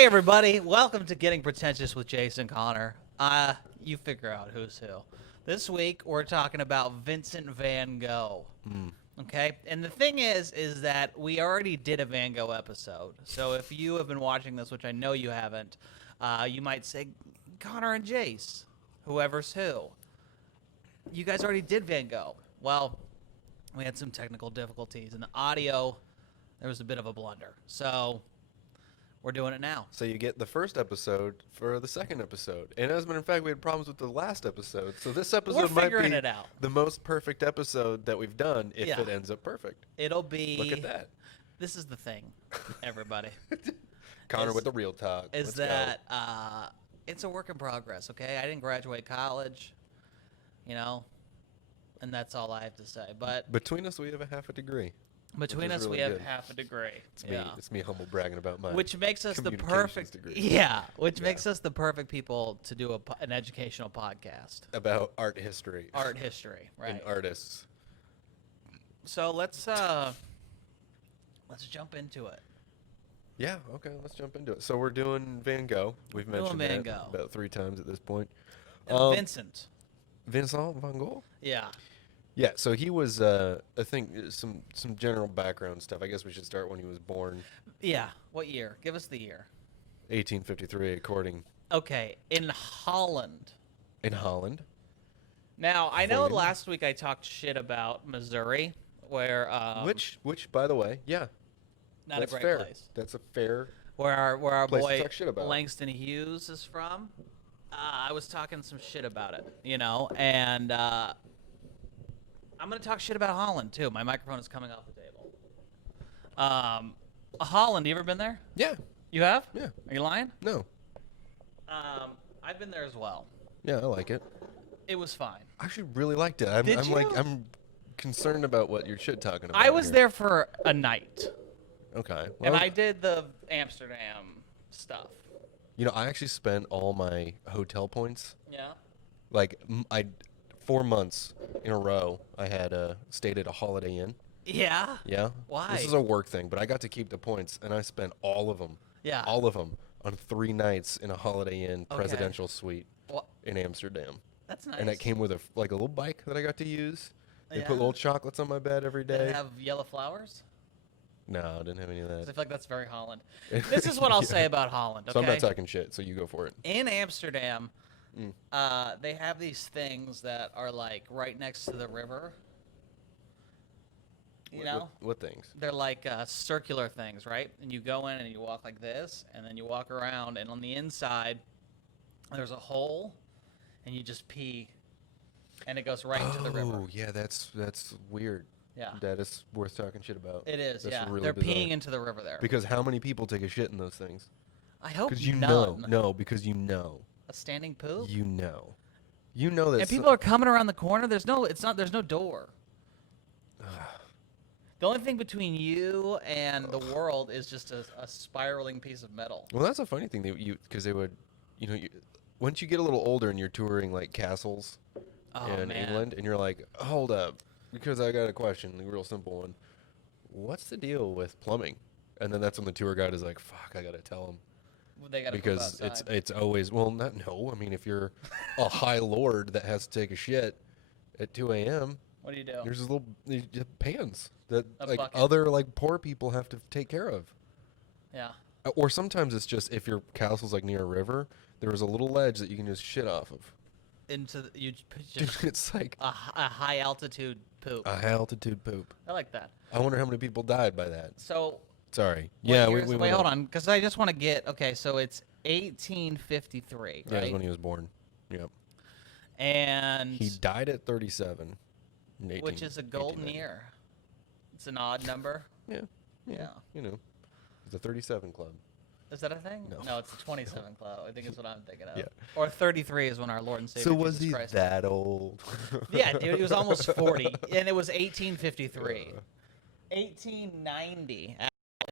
Hey everybody, welcome to Getting Pretentious with Jayce and Connor. You figure out who's who. This week we're talking about Vincent van Gogh. Okay? And the thing is that we already did a Van Gogh episode. So if you have been watching this, which I know you haven't, you might say, Connor and Jayce, whoever's who. You guys already did Van Gogh. Well, we had some technical difficulties in the audio. There was a bit of a blunder. So we're doing it now. So you get the first episode for the second episode. And as a matter of fact, we had problems with the last episode. So this episode might be the most perfect episode that we've done if it ends up perfect. It'll be... Look at that. This is the thing, everybody. Connor with the real talk. Let's go. It's a work in progress, okay? I didn't graduate college, you know, and that's all I have to say. But between us, we have a half a degree. Between us, really we have half a degree. It's me humble bragging about mine. Which makes us the perfect degree. Makes us the perfect people to do an educational podcast about art history. Art history, right? And artists. So let's jump into it. Yeah. Okay. Let's jump into it. So we're doing Van Gogh. We've mentioned Van that Gogh about 3 times at this point. Vincent van Gogh. Yeah. Yeah, so he was, I think, some general background stuff. I guess we should start when he was born. Yeah, what year? Give us the year. 1853, according. Okay, in Holland. In Holland. Now, I know last week I talked shit about Missouri, where... Which, by the way, yeah. Not that's a great fair. place. That's a fair Where our boy about. Langston Hughes is from. I was talking some shit about it, you know, and... I'm going to talk shit about Holland, too. My microphone is coming off the table. Holland, you ever been there? Yeah. You have? Yeah. Are you lying? No. I've been there as well. Yeah, I like it. It was fine. I actually really liked it. I'm concerned about what you're shit talking about. I was there for a night. Okay. Well, and I did the Amsterdam stuff. You know, I actually spent all my hotel points. Yeah. Like, 4 months in a row, I had stayed at a Holiday Inn. Yeah? Yeah. Why? This is a work thing, but I got to keep the points, and I spent all of them. Yeah. All of them on 3 nights in a Holiday Inn presidential suite in Amsterdam. That's nice. And it came with a little bike that I got to use. They put little chocolates on my bed every day. Did it have yellow flowers? No, I didn't have any of that. I feel like that's very Holland. This is what I'll say about Holland, okay? So I'm not talking shit, so you go for it. In Amsterdam... they have these things that are like right next to the river. You know? What things? They're like circular things, right? And you go in and you walk like this, and then you walk around, and on the inside, there's a hole, and you just pee, and it goes right into the river. Oh, yeah, that's weird. Yeah. That is worth talking shit about. It is, that's really They're bizarre. peeing into the river there. Because how many people take a shit in those things? I hope because you none. know. Because you know. A standing poop? You know that. And people are coming around the corner. There's no door. The only thing between you and the world is just a spiraling piece of metal. Well, that's a funny thing because they would, once you get a little older and you're touring like castles in England, and you're like, hold up, because I got a question, a real simple one. What's the deal with plumbing? And then that's when the tour guide is like, fuck, I gotta tell him. They gotta because it's always I mean, if you're a high lord that has to take a shit at 2 a.m. What do you do? There's little pans that bucket. other poor people have to take care of. Yeah. Or sometimes it's just if your castle's near a river, there was a little ledge that you can just shit off of. It's like a high altitude poop. A high altitude poop. I like that. I wonder how many people died by that. So. Sorry. Yeah, wait, hold on, because I just want to get so it's 1853, right? Yeah, that's when he was born. Yep. And he died at 37. Which is a golden year. It's an odd number. Yeah. It's a 37 club. Is that a thing? No, it's a 27 club. I think it's what I'm thinking of. Yeah. Or 33 is when our Lord and Savior Jesus Jesus Christ. So was he that old? Yeah, dude, he was almost 40, and it was 1853. 1890.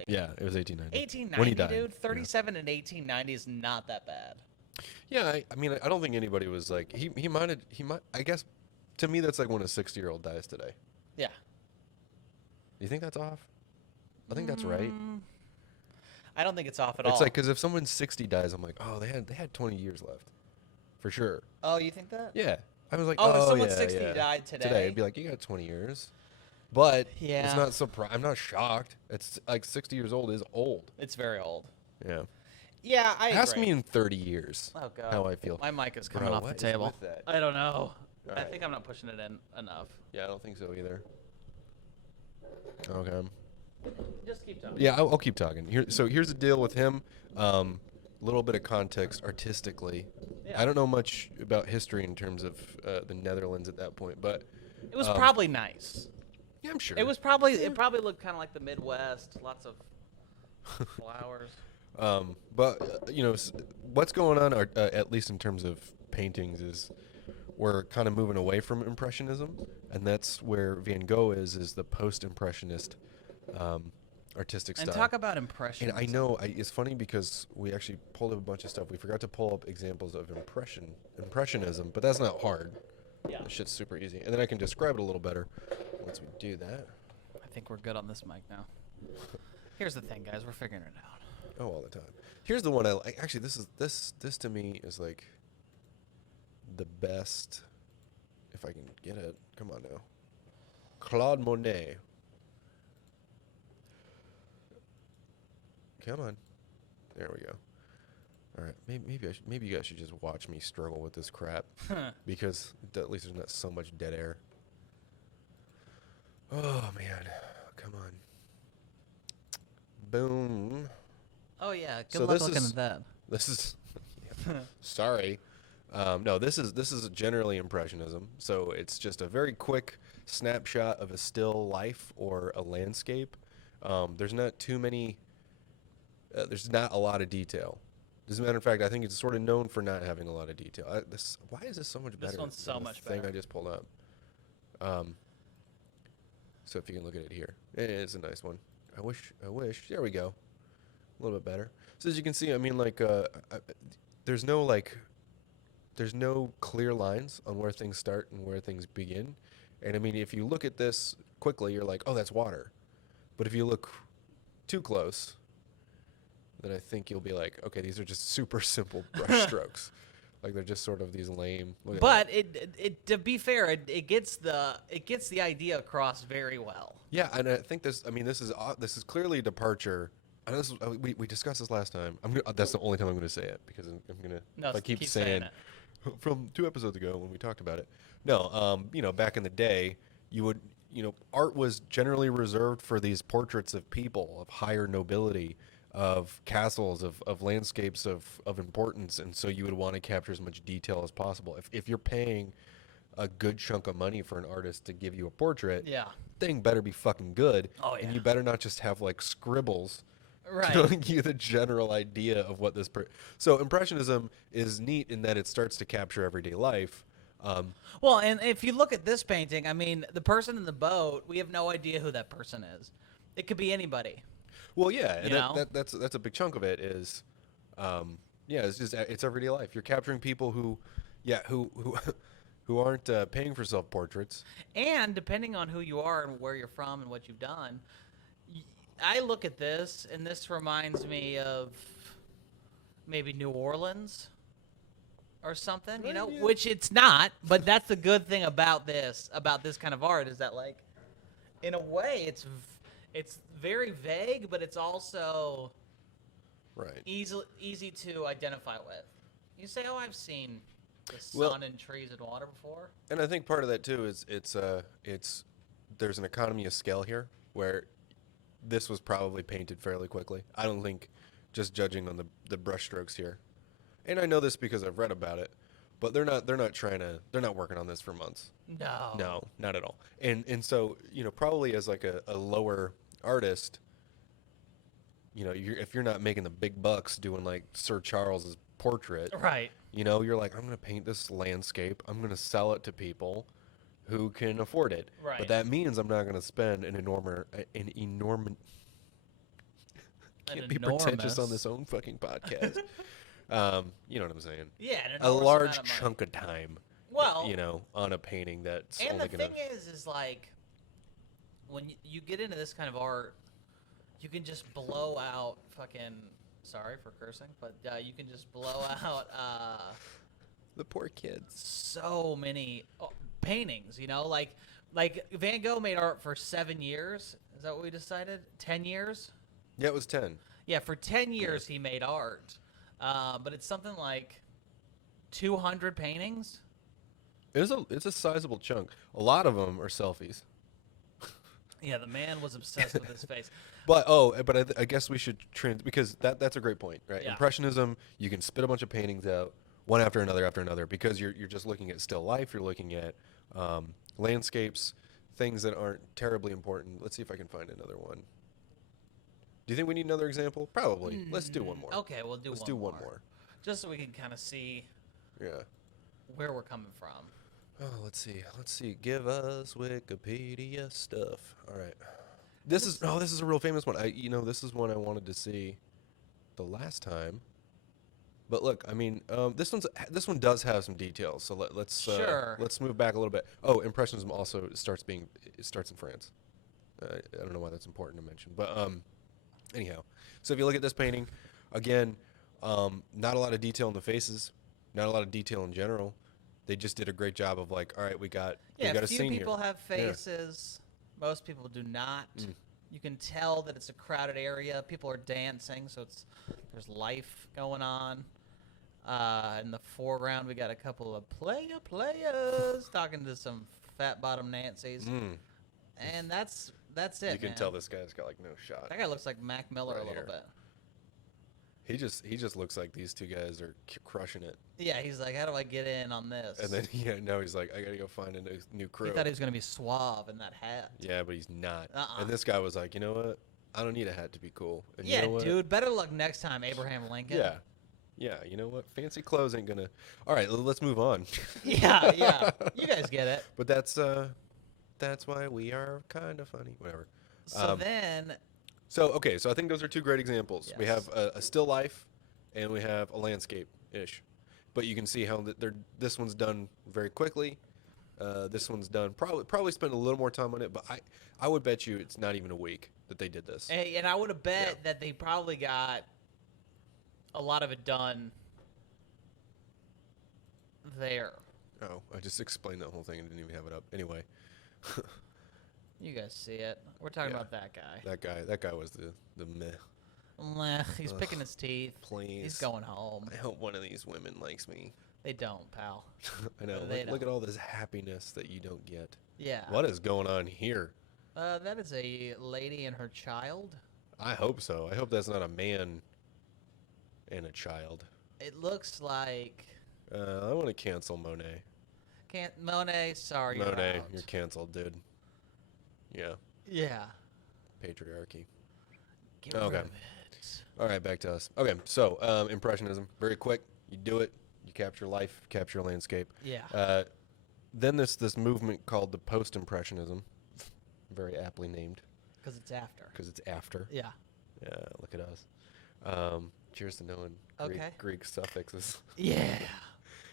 Yeah, it was 1890. 1890, when he died. dude. 37 and 1890 is not that bad. Yeah, I mean, I don't think anybody was like he might. I guess to me that's like when a 60-year-old dies today. Yeah. Do you think that's off? I think that's right. I don't think it's off at all. It's like, because if someone 60 dies, I'm like, oh, they had 20 years left, for sure. Oh, you think that? Yeah. I was like, if someone yeah, 60 yeah. died today. Today, I'd be like, you got 20 years. But Yeah. it's not surprised. I'm not shocked. It's like 60 years old is old. It's very old. Yeah. Yeah, I Ask agree. me in 30 years Oh, God. how I feel. My mic is coming Bro, off what the is table. with that? I don't know. All I right. think I'm not pushing it in enough. Yeah, I don't think so either. Okay. Just keep talking. Yeah, I'll keep talking. So here's the deal with him. Little bit of context artistically. Yeah. I don't know much about history in terms of the Netherlands at that point, but It was probably nice. yeah, I'm sure. It probably looked kind of like the Midwest, lots of flowers. But what's going on, at least in terms of paintings, is we're kind of moving away from Impressionism, and that's where Van Gogh is the post-impressionist artistic style. And talk about impressions. And I know it's funny because we actually pulled up a bunch of stuff. We forgot to pull up examples of impressionism, but that's not hard. Yeah. That shit's super easy, and then I can describe it a little better once we do that. I think we're good on this mic now. Here's the thing, guys. We're figuring it out. Oh, all the time. Here's the one I like. Actually, this to me is like the best. If I can get it, come on now. Claude Monet. Come on. There we go. All right. Maybe you guys should just watch me struggle with this crap because at least there's not so much dead air. Oh man, come on. Boom. Oh yeah, good So luck this looking is- at that. This is sorry. No, this is generally impressionism. So it's just a very quick snapshot of a still life or a landscape. There's not too many. There's not a lot of detail. As a matter of fact, I think it's sort of known for not having a lot of detail. Why is this so much better? This one's so than the much thing better. I just pulled up. So if you can look at it here, it's a nice one. I wish. There we go. A little bit better. So as you can see, I mean, like, there's no clear lines on where things start and where things begin. And I mean, if you look at this quickly, you're like, oh, that's water. But if you look too close, then I think you'll be like, okay, these are just super simple brush strokes. Like they're just sort of these lame. Look at But that. it to be fair, it gets the idea across very well. Yeah, and I think this is clearly a departure. I know we discussed this last time. That's the only time I'm going to say it because I'm going to. No, if I keep saying saying it. from 2 episodes ago when we talked about it. No, back in the day, art was generally reserved for these portraits of people of higher nobility, of castles, of landscapes of importance, and so you would want to capture as much detail as possible. If you're paying a good chunk of money for an artist to give you a portrait, Yeah. thing better be fucking good. Oh, yeah. And you better not just have like scribbles Right. telling you the general idea of what this. So Impressionism is neat in that it starts to capture everyday life. Well, and if you look at this painting, I mean, the person in the boat, we have no idea who that person is. It could be anybody. Well, yeah, and You know? that's a big chunk of it is, it's everyday life. You're capturing people who aren't paying for self-portraits. And depending on who you are and where you're from and what you've done, I look at this, and this reminds me of maybe New Orleans or something, Yeah. which it's not, but that's the good thing about this kind of art is that, like, in a way, it's very vague, but it's also Right. easy to identify with. You say, "Oh, I've seen the Well- sun and trees and water before." And I think part of that too is it's there's an economy of scale here where this was probably painted fairly quickly. I don't think, just judging on the brush strokes here, and I know this because I've read about it, but they're not working on this for months. No, not at all. And so probably as like a lower artist, if you're not making the big bucks doing like Sir Charles's portrait, Right. you're like, I'm going to paint this landscape. I'm going to sell it to people who can afford it. Right. But that means I'm not going to spend an can't be pretentious on this own fucking podcast. You know what I'm saying? Yeah, an A enormous large amount of money. chunk of time. Well, on a painting that's and only the going thing is like, when you get into this kind of art, you can just blow out fucking. Sorry for cursing, but you can just blow out The poor kids. so many paintings. Like Van Gogh made art for 7 years. Is that what we decided? 10 years? Yeah, it was 10. Yeah, for 10 years he made art, but it's something like 200 paintings. It's a sizable chunk. A lot of them are selfies. Yeah, the man was obsessed with his face. But I guess we should because that's a great point, right? Yeah. Impressionism, you can spit a bunch of paintings out one after another because you're just looking at still life. You're looking at landscapes, things that aren't terribly important. Let's see if I can find another one. Do you think we need another example? Probably. Let's do one more. Okay, we'll Let's do one more. Just so we can kind of see Yeah. where we're coming from. Oh, let's see. Give us Wikipedia stuff. All right. This is a real famous one. This is one I wanted to see the last time. But look, I mean, this one does have some details. So let's move back a little bit. Oh, Impressionism also starts in France. I don't know why that's important to mention, but anyhow. So if you look at this painting, again, not a lot of detail in the faces, not a lot of detail in general. They just did a great job of like, all right, we got a few scene people here. have faces. Yeah. Most people do not. You can tell that it's a crowded area. People are dancing, so there's life going on. In the foreground, we got a couple of players talking to some fat bottom Nancy's, and that's it. You can tell this guy's got like no shot. That guy looks like Mac Miller Right a little here. bit. He just looks like these two guys are crushing it. Yeah, he's like, how do I get in on this? And then now he's like, I gotta go find a new crew. He thought he was gonna be suave in that hat. Yeah, but he's not. Uh-uh. And this guy was like, you know what? I don't need a hat to be cool. And Yeah, you know what? dude, better luck next time, Abraham Lincoln. Yeah, you know what? Fancy clothes ain't gonna. All right, let's move on. yeah, you guys get it. But that's why we are kind of funny. Whatever. So So I think those are two great examples. We Yes. have a still life, and we have a landscape-ish. But you can see how this one's done very quickly. This one's done probably spent a little more time on it, but I would bet you it's not even a week that they did this. and I would have bet that they probably got a lot of it done there. Oh, I just explained that whole thing and didn't even have it up. Anyway. You guys see it. We're talking Yeah. about that guy. That guy was the meh. Meh, he's picking his teeth. Please. He's going home. I hope one of these women likes me. They don't, pal. I know. They Look at don't. all this happiness that you don't get. Yeah. What is going on here? That is a lady and her child. I hope so. I hope that's not a man and a child. It looks like I want to cancel Monet. Monet. Sorry, Monet, you're out. you're canceled, dude. Yeah, Yeah. patriarchy. Get Okay. rid of it. All right, back to us. Okay, so Impressionism, very quick. You do it. You capture life, capture landscape. Yeah. Then this movement called the post-impressionism, very aptly named Because it's after. because it's after. Yeah. Yeah, look at us. Cheers to knowing Okay. Greek suffixes. Yeah.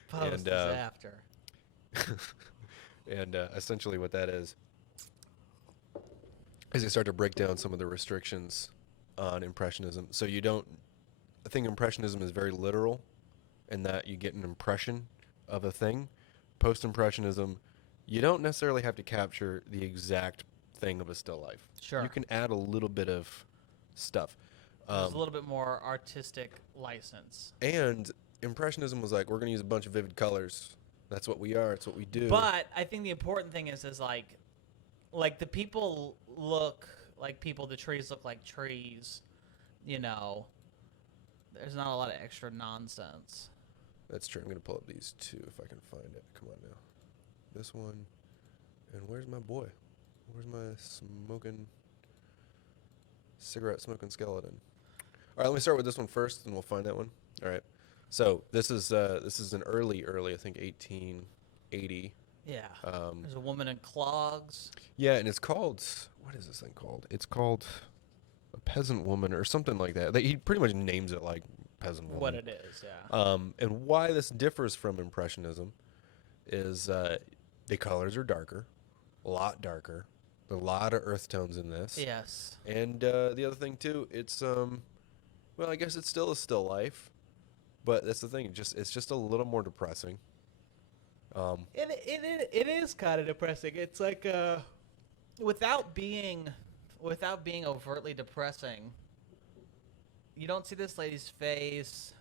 Post And, is after. And essentially what that is they start to break down some of the restrictions on Impressionism. So I think Impressionism is very literal in that you get an impression of a thing. Post-Impressionism, you don't necessarily have to capture the exact thing of a still life. Sure. You can add a little bit of stuff. There's a little bit more artistic license. And Impressionism was like, we're going to use a bunch of vivid colors. That's what we are. It's what we do. But I think the important thing is like the people look like people, the trees look like trees, you know. There's not a lot of extra nonsense. That's true. I'm going to pull up these two if I can find it. Come on now. This one. And where's my boy? Where's my cigarette smoking skeleton? All right, let me start with this one first, and we'll find that one. All right. So this is an early, I think 1880. Yeah. Um, There's a woman in clogs. Yeah, and it's called, what is this thing called? It's called a peasant woman or something like that. He pretty much names it like peasant woman. What it is, yeah. And why this differs from Impressionism is the colors are darker, a lot darker. A lot of earth tones in this. Yes. And the other thing too, it's well, I guess it's still a still life, but that's the thing. It's just a little more depressing. It is kind of depressing. It's like without being overtly depressing. You don't see this lady's face.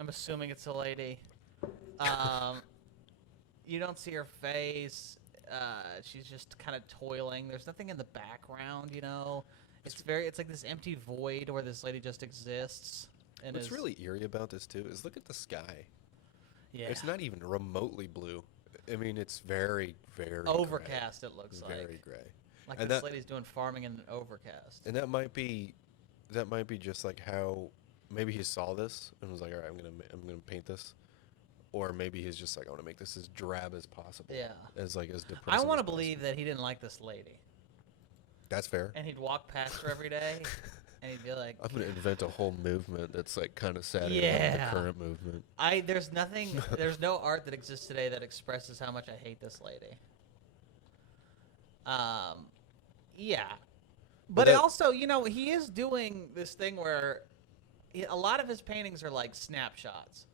I'm assuming it's a lady. You don't see her face. She's just kind of toiling. There's nothing in the background, you know. It's like this empty void where this lady just exists. And What's really eerie about this too is look at the sky. Yeah. It's not even remotely blue. I mean, it's very, very overcast. gray. It looks very gray. Like And this lady's doing farming in an overcast. And that might be just like how maybe he saw this and was like, all right, I'm gonna paint this, or maybe he's just like, I want to make this as drab as possible. Yeah. As depressing. I want to as believe that he didn't like this lady. That's fair. And he'd walk past her every day, and he'd be like, I'm gonna invent a whole movement that's like kind of sad. Yeah. The current movement. There's no art that exists today that expresses how much I hate this lady. Yeah. But it also, you know, he is doing this thing where a lot of his paintings are like snapshots,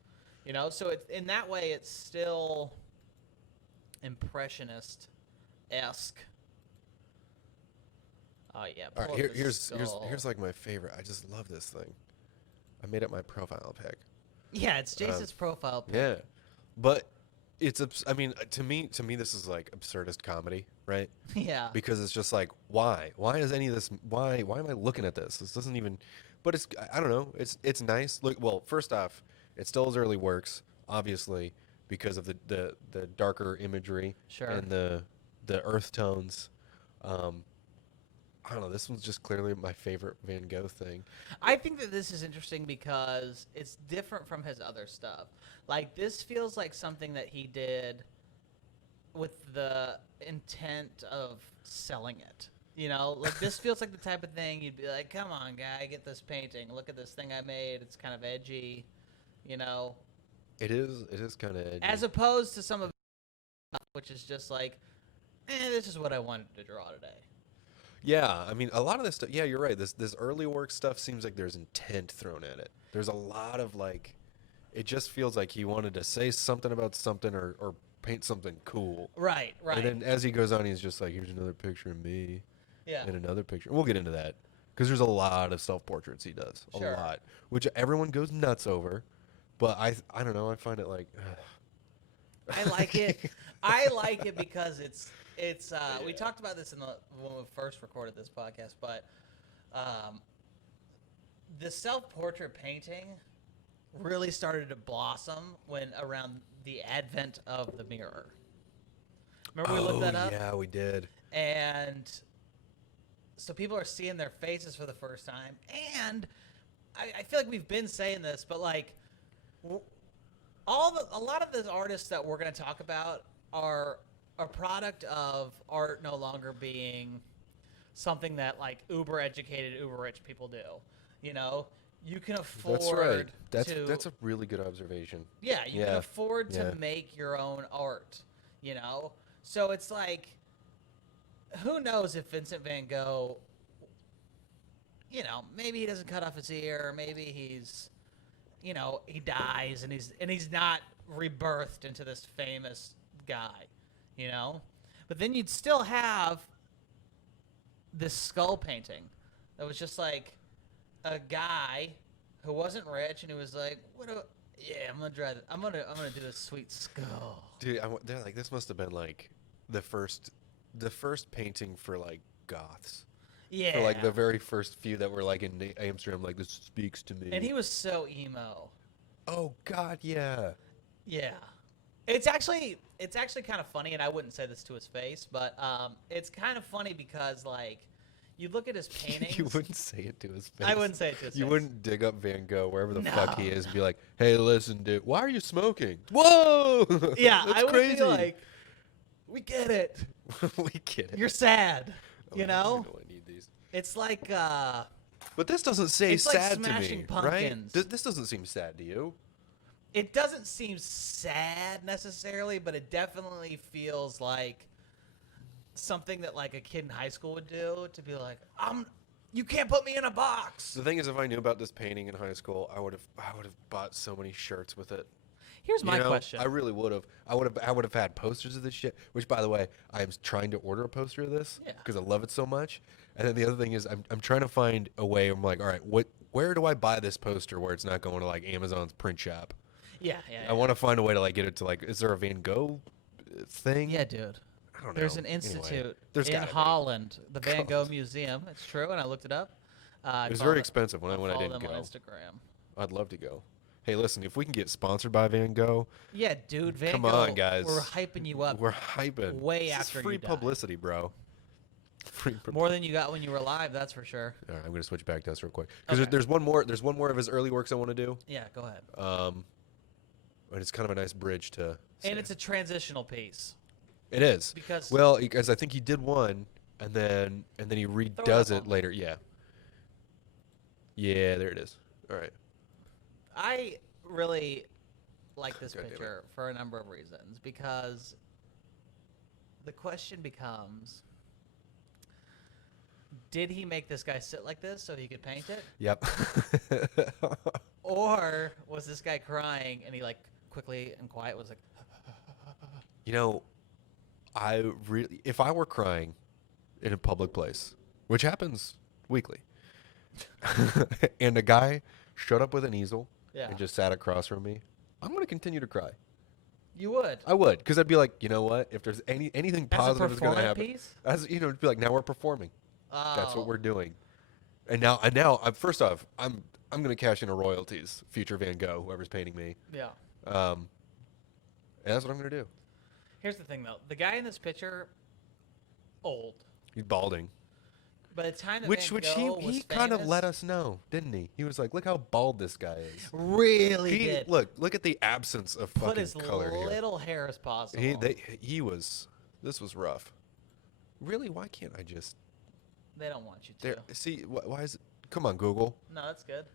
you know? So in that way, it's still impressionist-esque. Oh, yeah. All right, here's like my favorite. I just love this thing. I made up my profile pic. Yeah, it's Jayce's profile pic. Yeah, but it's I mean, to me this is like absurdist comedy, right? Yeah. Because it's just like, why is any of this, why am I looking at this? This doesn't even, but I don't know, it's nice. Look, well, first off, it's still his early works, obviously, because of the darker imagery. Sure. And the earth tones. I don't know, this one's just clearly my favorite Van Gogh thing. I think that this is interesting because it's different from his other stuff. Like, this feels like something that he did with the intent of selling it. You know, like, this feels like the type of thing you'd be like, come on, guy, get this painting. Look at this thing I made. It's kind of edgy, you know. It is kind of edgy. As opposed to some of it, which is just like, this is what I wanted to draw today. Yeah, I mean, a lot of this stuff, yeah, you're right. This early work stuff seems like there's intent thrown at it. There's a lot of, like, it just feels like he wanted to say something about something or paint something cool. Right. And then as he goes on, he's just like, here's another picture of me. Yeah. And another picture. We'll get into that. Because there's a lot of self-portraits he does. Sure. A lot. Which everyone goes nuts over. But I don't know, I find it like... I like it. I like it because it's we talked about this when we first recorded this podcast, but the self-portrait painting really started to blossom when around the advent of the mirror. Remember we looked that up? Yeah, we did. And so people are seeing their faces for the first time, and I feel like we've been saying this, but like a lot of the artists that we're going to talk about are a product of art no longer being something that like uber educated, uber rich people do. You know, you can afford. That's right. That's a really good observation. Yeah, you can afford to make your own art. You know, so it's like, who knows if Vincent van Gogh, you know, maybe he doesn't cut off his ear, maybe he's, you know, he dies and he's not rebirthed into this famous guy, you know? But then you'd still have this skull painting that was just like a guy who wasn't rich and who was like, I'm gonna do a sweet skull. Dude, they're like, this must have been like the first painting for like goths. Yeah. For like the very first few that were like in Amsterdam, like, this speaks to me. And he was so emo. Oh God, yeah. Yeah. It's actually kind of funny, and I wouldn't say this to his face, but it's kind of funny because like you look at his paintings. You wouldn't say it to his face. I wouldn't say it to his face. You wouldn't dig up Van Gogh wherever the fuck he is and be like, "Hey, listen, dude, why are you smoking?" Whoa! Yeah, that's I would crazy. be like, "We get it. We get it. You're sad." You I know? I need these. It's like But this doesn't say it's like sad to Smashing me, Pumpkins. right? This doesn't seem sad to you. It doesn't seem sad necessarily, but it definitely feels like something that like a kid in high school would do to be like, you can't put me in a box. The thing is, if I knew about this painting in high school, I would have bought so many shirts with it. Here's my question. I really would have. I would have had posters of this shit. Which, by the way, I'm trying to order a poster of this because I love it so much. And then the other thing is, I'm trying to find a way. I'm like, all right, where do I buy this poster where it's not going to like Amazon's print shop? Yeah. I want to find a way to like get it to like. Is there a Van Gogh thing? Yeah, dude. I don't know. There's an institute There's in Holland, the Van Gogh Museum. It's true, and I looked it up. It was very expensive when I follow didn't them go. on Instagram. I'd love to go. Hey, listen, if we can get sponsored by Van Gogh, Yeah, dude, Van come Gogh. on, guys. We're hyping you up. We're hyping. Way This after is free you die. publicity, bro. Free More than you got when you were alive, that's for sure. All right, I'm gonna switch back to us real quick because Okay. there's one more. There's one more of his early works I want to do. Yeah, go ahead. And it's kind of a nice bridge to. And it's a transitional piece. It is Because because I think he did one, and then he redoes it later. Yeah. Yeah, there it is. All right. I really like this God damn it. picture for a number of reasons. Because the question becomes, did he make this guy sit like this so he could paint it? Yep. Or was this guy crying and he like quickly and quiet was like, You know, if I were crying in a public place, which happens weekly, and a guy showed up with an easel Yeah. and just sat across from me, I'm going to continue to cry. you would? I would, because I'd be like, you know what? If there's anything As a positive is going to performance happen, piece? it'd be like, now we're performing. That's what Oh. we're doing. And now, first off, I'm going to cash in a royalties, future Van Gogh, whoever's painting me. Yeah. And that's what I'm going to do. Here's the thing, though. The guy in this picture, old. He's balding. By the time that Which Van Gogh was he kind of famous, let us know, didn't he? He was like, "Look how bald this guy is." really did Look at the absence of put fucking as color here. little hair as possible. This was rough. Really, why can't I just They don't want you to. see? Why is it? Come on, Google. No, that's good.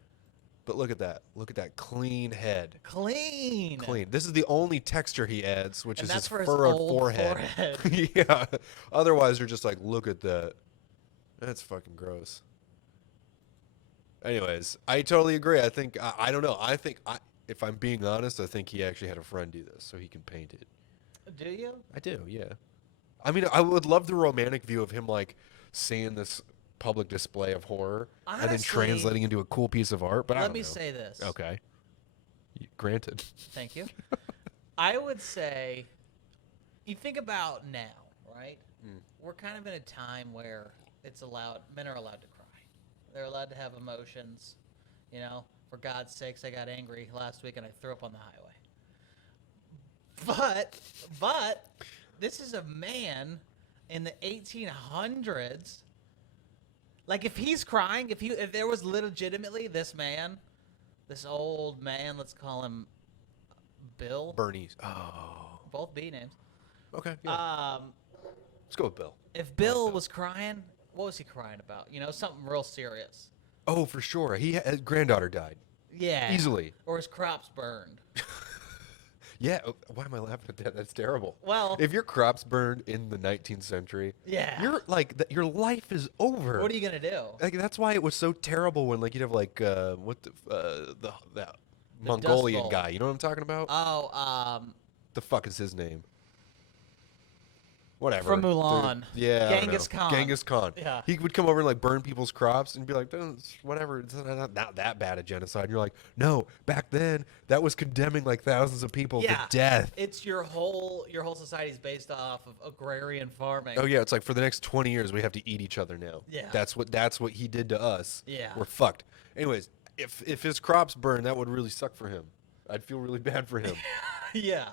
But look at that. Look at that clean head. Clean. Clean. This is the only texture he adds, which And is that's his for his furrowed old forehead. forehead. Yeah. Otherwise, you're just like, look at that. That's fucking gross. Anyways, I totally agree. I think I don't know. If I'm being honest, I think he actually had a friend do this so he can paint it. Do you? I do, yeah. I mean, I would love the romantic view of him like seeing this public display of horror and then Honestly, translating into a cool piece of art. But I Let don't me know. say this. Okay. Granted. Thank you. I would say, you think about now, right? We're kind of in a time where men are allowed to cry. They're allowed to have emotions. You know, for God's sakes, I got angry last week and I threw up on the highway. But this is a man in the 1800s. Like, if he's crying, if there was legitimately this old man, let's call him Bill. Bernice. Oh. Both B names. Okay. Yeah. Let's go with Bill. If Bill was crying, what was he crying about? You know, something real serious. Oh, for sure. His granddaughter died. Yeah. Easily. Or his crops burned. Yeah. Why am I laughing at that? That's terrible. Well, If your crops burned in the 19th century, yeah. you're like, your life is over. What are you going to do? Like, that's why it was so terrible when like you'd have like that Dust Mongolian Bowl. guy. You know what I'm talking about? Oh, The fuck is his name? Whatever. From Mulan. Yeah. I don't Genghis know. Khan. Genghis Khan. Yeah. He would come over and like burn people's crops and be like, whatever, it's not that bad a genocide. And you're like, no, back then that was condemning like thousands of people to death. It's your whole society's based off of agrarian farming. Oh yeah, it's like for the next 20 years we have to eat each other now. Yeah. That's what he did to us. Yeah. We're fucked. Anyways, if his crops burn, that would really suck for him. I'd feel really bad for him. Yeah.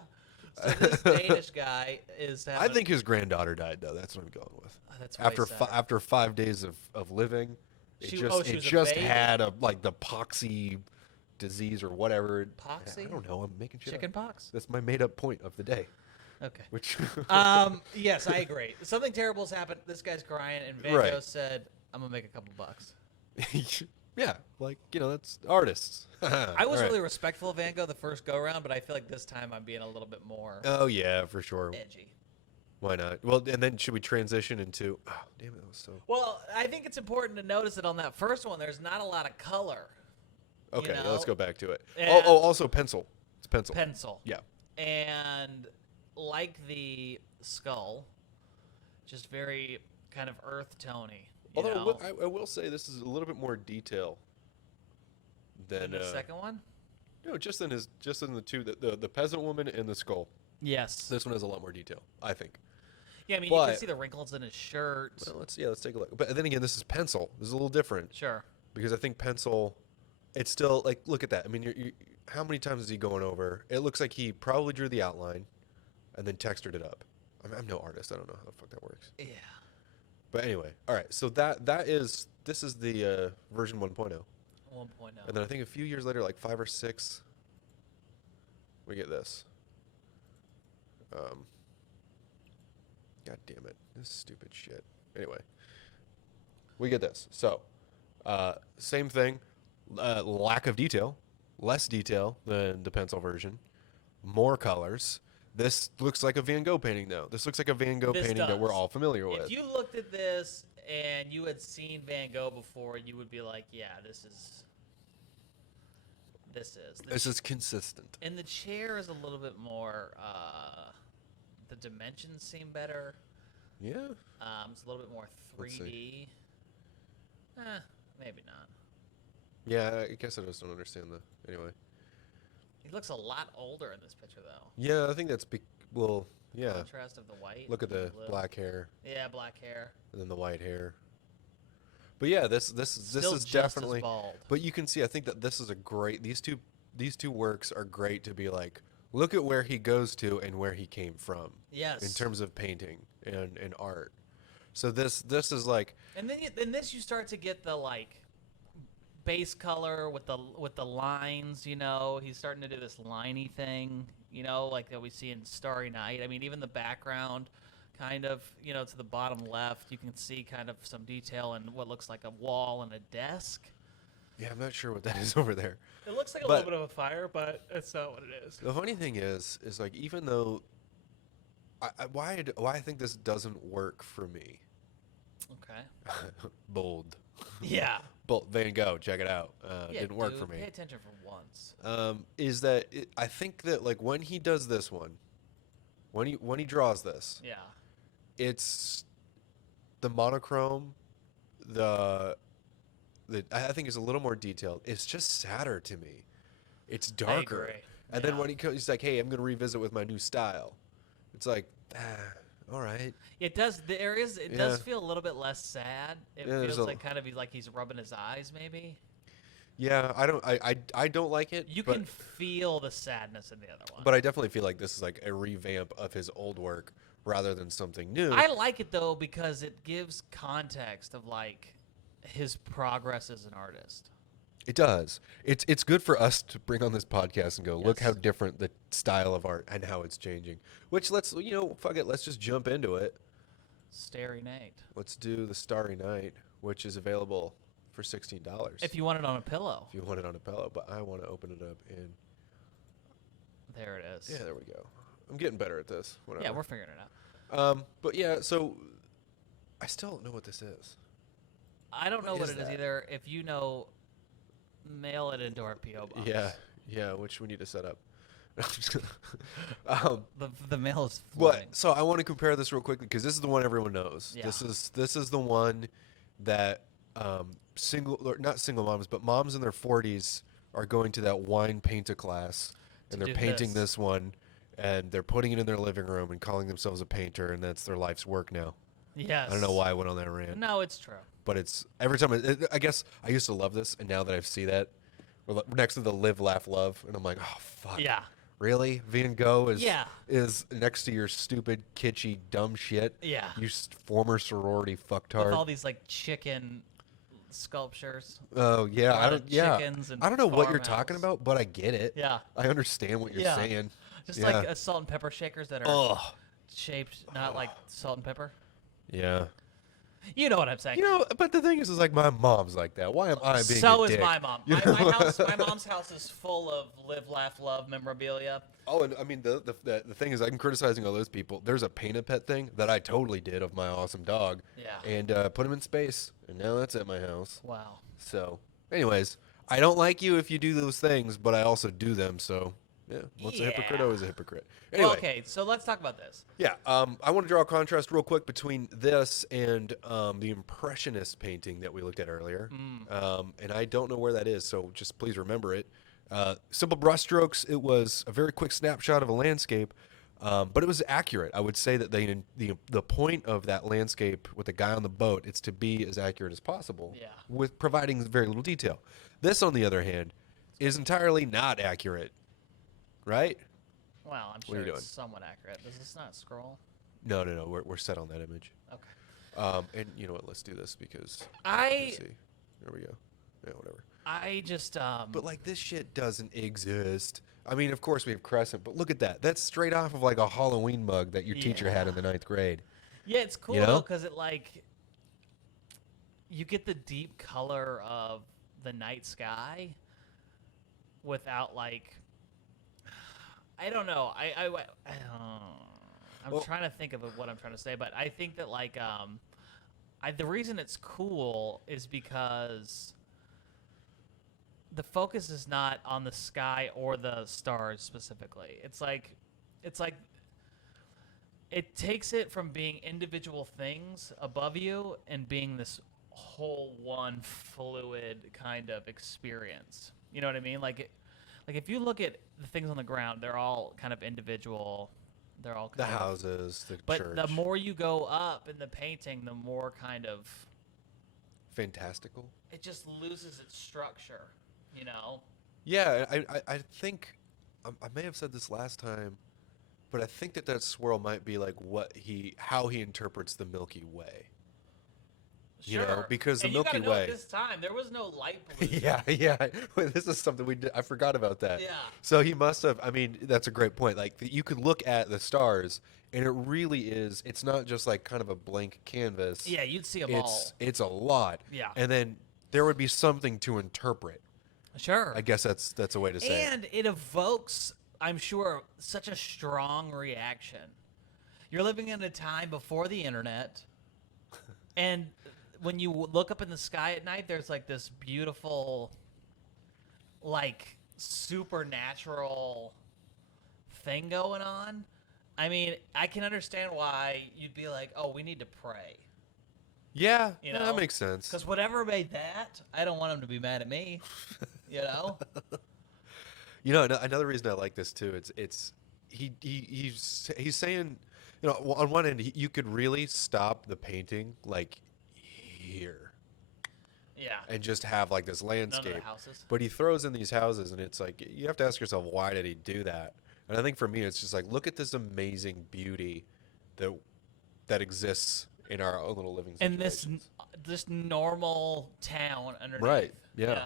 So this Danish guy is I think his granddaughter died though. That's what I'm going with. That's way sad. After 5 days of living, She was a just baby? had the poxy disease or whatever. Poxy? I don't know. I'm making shit up. Chicken pox? That's my made up point of the day. Okay. Which Yes, I agree. Something terrible's happened. This guy's crying, and Van Right. Gogh said, "I'm gonna make a couple bucks." yeah, like that's artists. I was All right. really respectful of Van Gogh the first go round, but I feel like this time I'm being a little bit more Oh yeah, for sure. edgy. Why not? Well, and then should we transition into? Oh, damn it! That was so. Well, I think it's important to notice that on that first one, there's not a lot of color. Okay, yeah, let's go back to it. And Also pencil. It's pencil. Pencil. Yeah. And like the skull, just very kind of earth tony. Although I will say this is a little bit more detail than the second one. No, just in the two the peasant woman and the skull. Yes. This one has a lot more detail, I think. Yeah, I mean, you can see the wrinkles in his shirt. Well, let's take a look. But then again, this is pencil. This is a little different. Sure. Because I think pencil, it's still like, look at that. I mean, you how many times is he going over? It looks like he probably drew the outline, and then textured it up. I'm no artist. I don't know how the fuck that works. Yeah. But anyway, all right. So this is the version 1.0. 1.0. And then I think a few years later, like 5 or 6, we get this. God damn it. This stupid shit. Anyway. We get this. So, same thing. Lack of detail. Less detail than the pencil version. More colors. This looks like a Van Gogh painting, though. This looks like a Van Gogh painting that we're all familiar with. If you looked at this and you had seen Van Gogh before, you would be like, yeah, this is. This is consistent. And the chair is a little bit more, the dimensions seem better. Yeah. It's a little bit more 3D. Maybe not. Yeah, I guess I just don't understand anyway. He looks a lot older in this picture, though. Yeah, I think that's, yeah. Contrast of the white. Look at the black hair. Yeah, black hair. And then the white hair. But yeah, this is just definitely as bald. But you can see, I think that this is a great, these two works are great to be like, look at where he goes to and where he came from. Yes. In terms of painting and art. So this is like, and then in this you start to get the like base color with the lines, he's starting to do this liney thing, like that we see in Starry Night. I mean, even the background kind of, to the bottom left, you can see kind of some detail in what looks like a wall and a desk. Yeah, I'm not sure what that is over there. It looks like a little bit of a fire, but it's not what it is. The funny thing is like, even though, why I think this doesn't work for me. Okay. Bold. Yeah. Bold. Van Gogh, check it out. Didn't work for me. Pay attention for once. Is that I think that like when he does this one, when he draws this, yeah, it's the monochrome, I think is a little more detailed. It's just sadder to me. It's darker. I agree. And then when he's like, "Hey, I'm going to revisit with my new style," it's like, all right. It does. It does feel a little bit less sad. It feels like kind of like he's rubbing his eyes, maybe. Yeah, I don't like it. You can feel the sadness in the other one. But I definitely feel like this is like a revamp of his old work rather than something new. I like it though because it gives context of like his progress as an artist. It does. It's good for us to bring on this podcast and go, look how different the style of art and how it's changing. Which fuck it, let's just jump into it. Starry Night. Let's do the Starry Night, which is available for $16. If you want it on a pillow. If you want it on a pillow, but I want to open it up and there it is. Yeah, there we go. I'm getting better at this. Whatever. Yeah, we're figuring it out. But yeah, so I still don't know what this is. I don't know what it is either. If you know, mail it into our P.O. box. Yeah, which we need to set up. The mail is flooding. So I want to compare this real quickly because this is the one everyone knows. Yeah. This is the one that not single moms, but moms in their 40s are going to that wine paint-a class, and they're painting this one, and they're putting it in their living room and calling themselves a painter, and that's their life's work now. Yes. I don't know why I went on that rant. No, it's true. But it's every time I guess I used to love this, and now that I see that, we're next to the Live, Laugh, Love, and I'm like, oh fuck. Yeah. Really? Van Gogh is next to your stupid, kitschy, dumb shit. Yeah. You former sorority fucktard. With all these like chicken sculptures. Oh yeah, I don't know what you're talking farmhouse. about, but I get it. Yeah. I understand what you're saying. Just like salt and pepper shakers that are shaped not like salt and pepper. Yeah. You know what I'm saying. You know, but the thing is like my mom's like that. Why am I being So a is dick? my mom. You My know? house, my mom's house is full of live, laugh, love memorabilia. Oh, and I mean the thing is, I'm criticizing all those people. There's a paint-a-pet thing that I totally did of my awesome dog, Yeah. and put him in space, and now that's at my house. Wow. So, anyways, I don't like you if you do those things, but I also do them. So, yeah, once a hypocrite, Yeah. always a hypocrite. Anyway, Well, okay, so let's talk about this. yeah, I want to draw a contrast real quick between this and the Impressionist painting that we looked at earlier. And I don't know where that is, so just please remember it. Simple brushstrokes. It was a very quick snapshot of a landscape, but it was accurate. I would say that the point of that landscape with the guy on the boat is to be as accurate as possible, Yeah. with providing very little detail. This, on the other hand, is entirely not accurate, right? Well, I'm What are sure you doing? it's somewhat accurate. Does this not scroll? No. We're set on that image. Okay. And you know what? Let's do this because I let's see. There we go. Yeah, whatever. I just But like this shit doesn't exist. I mean, of course we have Crescent, but look at that. That's straight off of like a Halloween mug that your teacher had in the 9th grade. yeah, it's cool You know? though because it like you get the deep color of the night sky without like I don't know. I'm Well- trying to think of what I'm trying to say, but I think that like the reason it's cool is because the focus is not on the sky or the stars specifically. It's like it takes it from being individual things above you and being this whole one fluid kind of experience. You know what I mean? Like if you look at the things on the ground, they're all kind of individual. They're all The kind of, houses, the but church. the more you go up in the painting, the more kind of fantastical. it just loses its structure, you know? Yeah, I think I may have said this last time, but I think that swirl might be like how he interprets the Milky Way. You know, Sure. because the and Milky you gotta know Way. at this time there was no light pollution. Yeah. Wait, this is something we did. I forgot about that. Yeah. So he must have. I mean, that's a great point. Like you could look at the stars, and it really is. It's not just like kind of a blank canvas. Yeah, you'd see them all. It's a lot. Yeah. And then there would be something to interpret. Sure. I guess that's a way to say it. And it evokes, I'm sure, such a strong reaction. You're living in a time before the internet, and when you look up in the sky at night, there's like this beautiful, like supernatural thing going on. I mean, I can understand why you'd be like, "Oh, we need to pray." Yeah, You yeah, know? that makes sense. Because whatever made that, I don't want him to be mad at me. You know? You know, another reason I like this too. He's saying, you know, on one end you could really stop the painting like here Yeah. and just have like this None of landscape. the houses. But he throws in these houses, and it's like you have to ask yourself, why did he do that? And I think for me, it's just like look at this amazing beauty that exists in our own little living And situations. this normal town underneath. Right, yeah.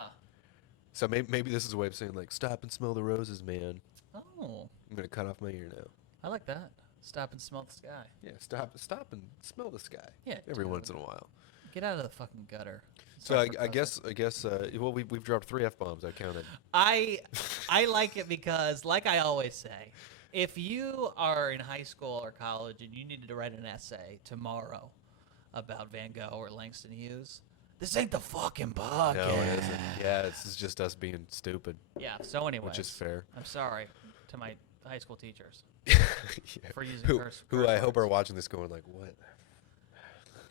So maybe this is a way of saying like, stop and smell the roses, man. Oh, I'm gonna cut off my ear now. I like that. Stop and smell the sky. Yeah, stop and smell the sky. Yeah, every dude. once in a while. Get out of the fucking gutter. So Sorry I for guess well we've dropped 3 F-bombs. I counted. I like it because, like I always say, if you are in high school or college and you needed to write an essay tomorrow about Van Gogh or Langston Hughes, this ain't the fucking podcast. No, it isn't. Yeah, this is just us being stupid, Yeah. So anyway, which is fair. I'm sorry to my high school teachers Yeah. for using Who curse I hope are words. watching this going like, what?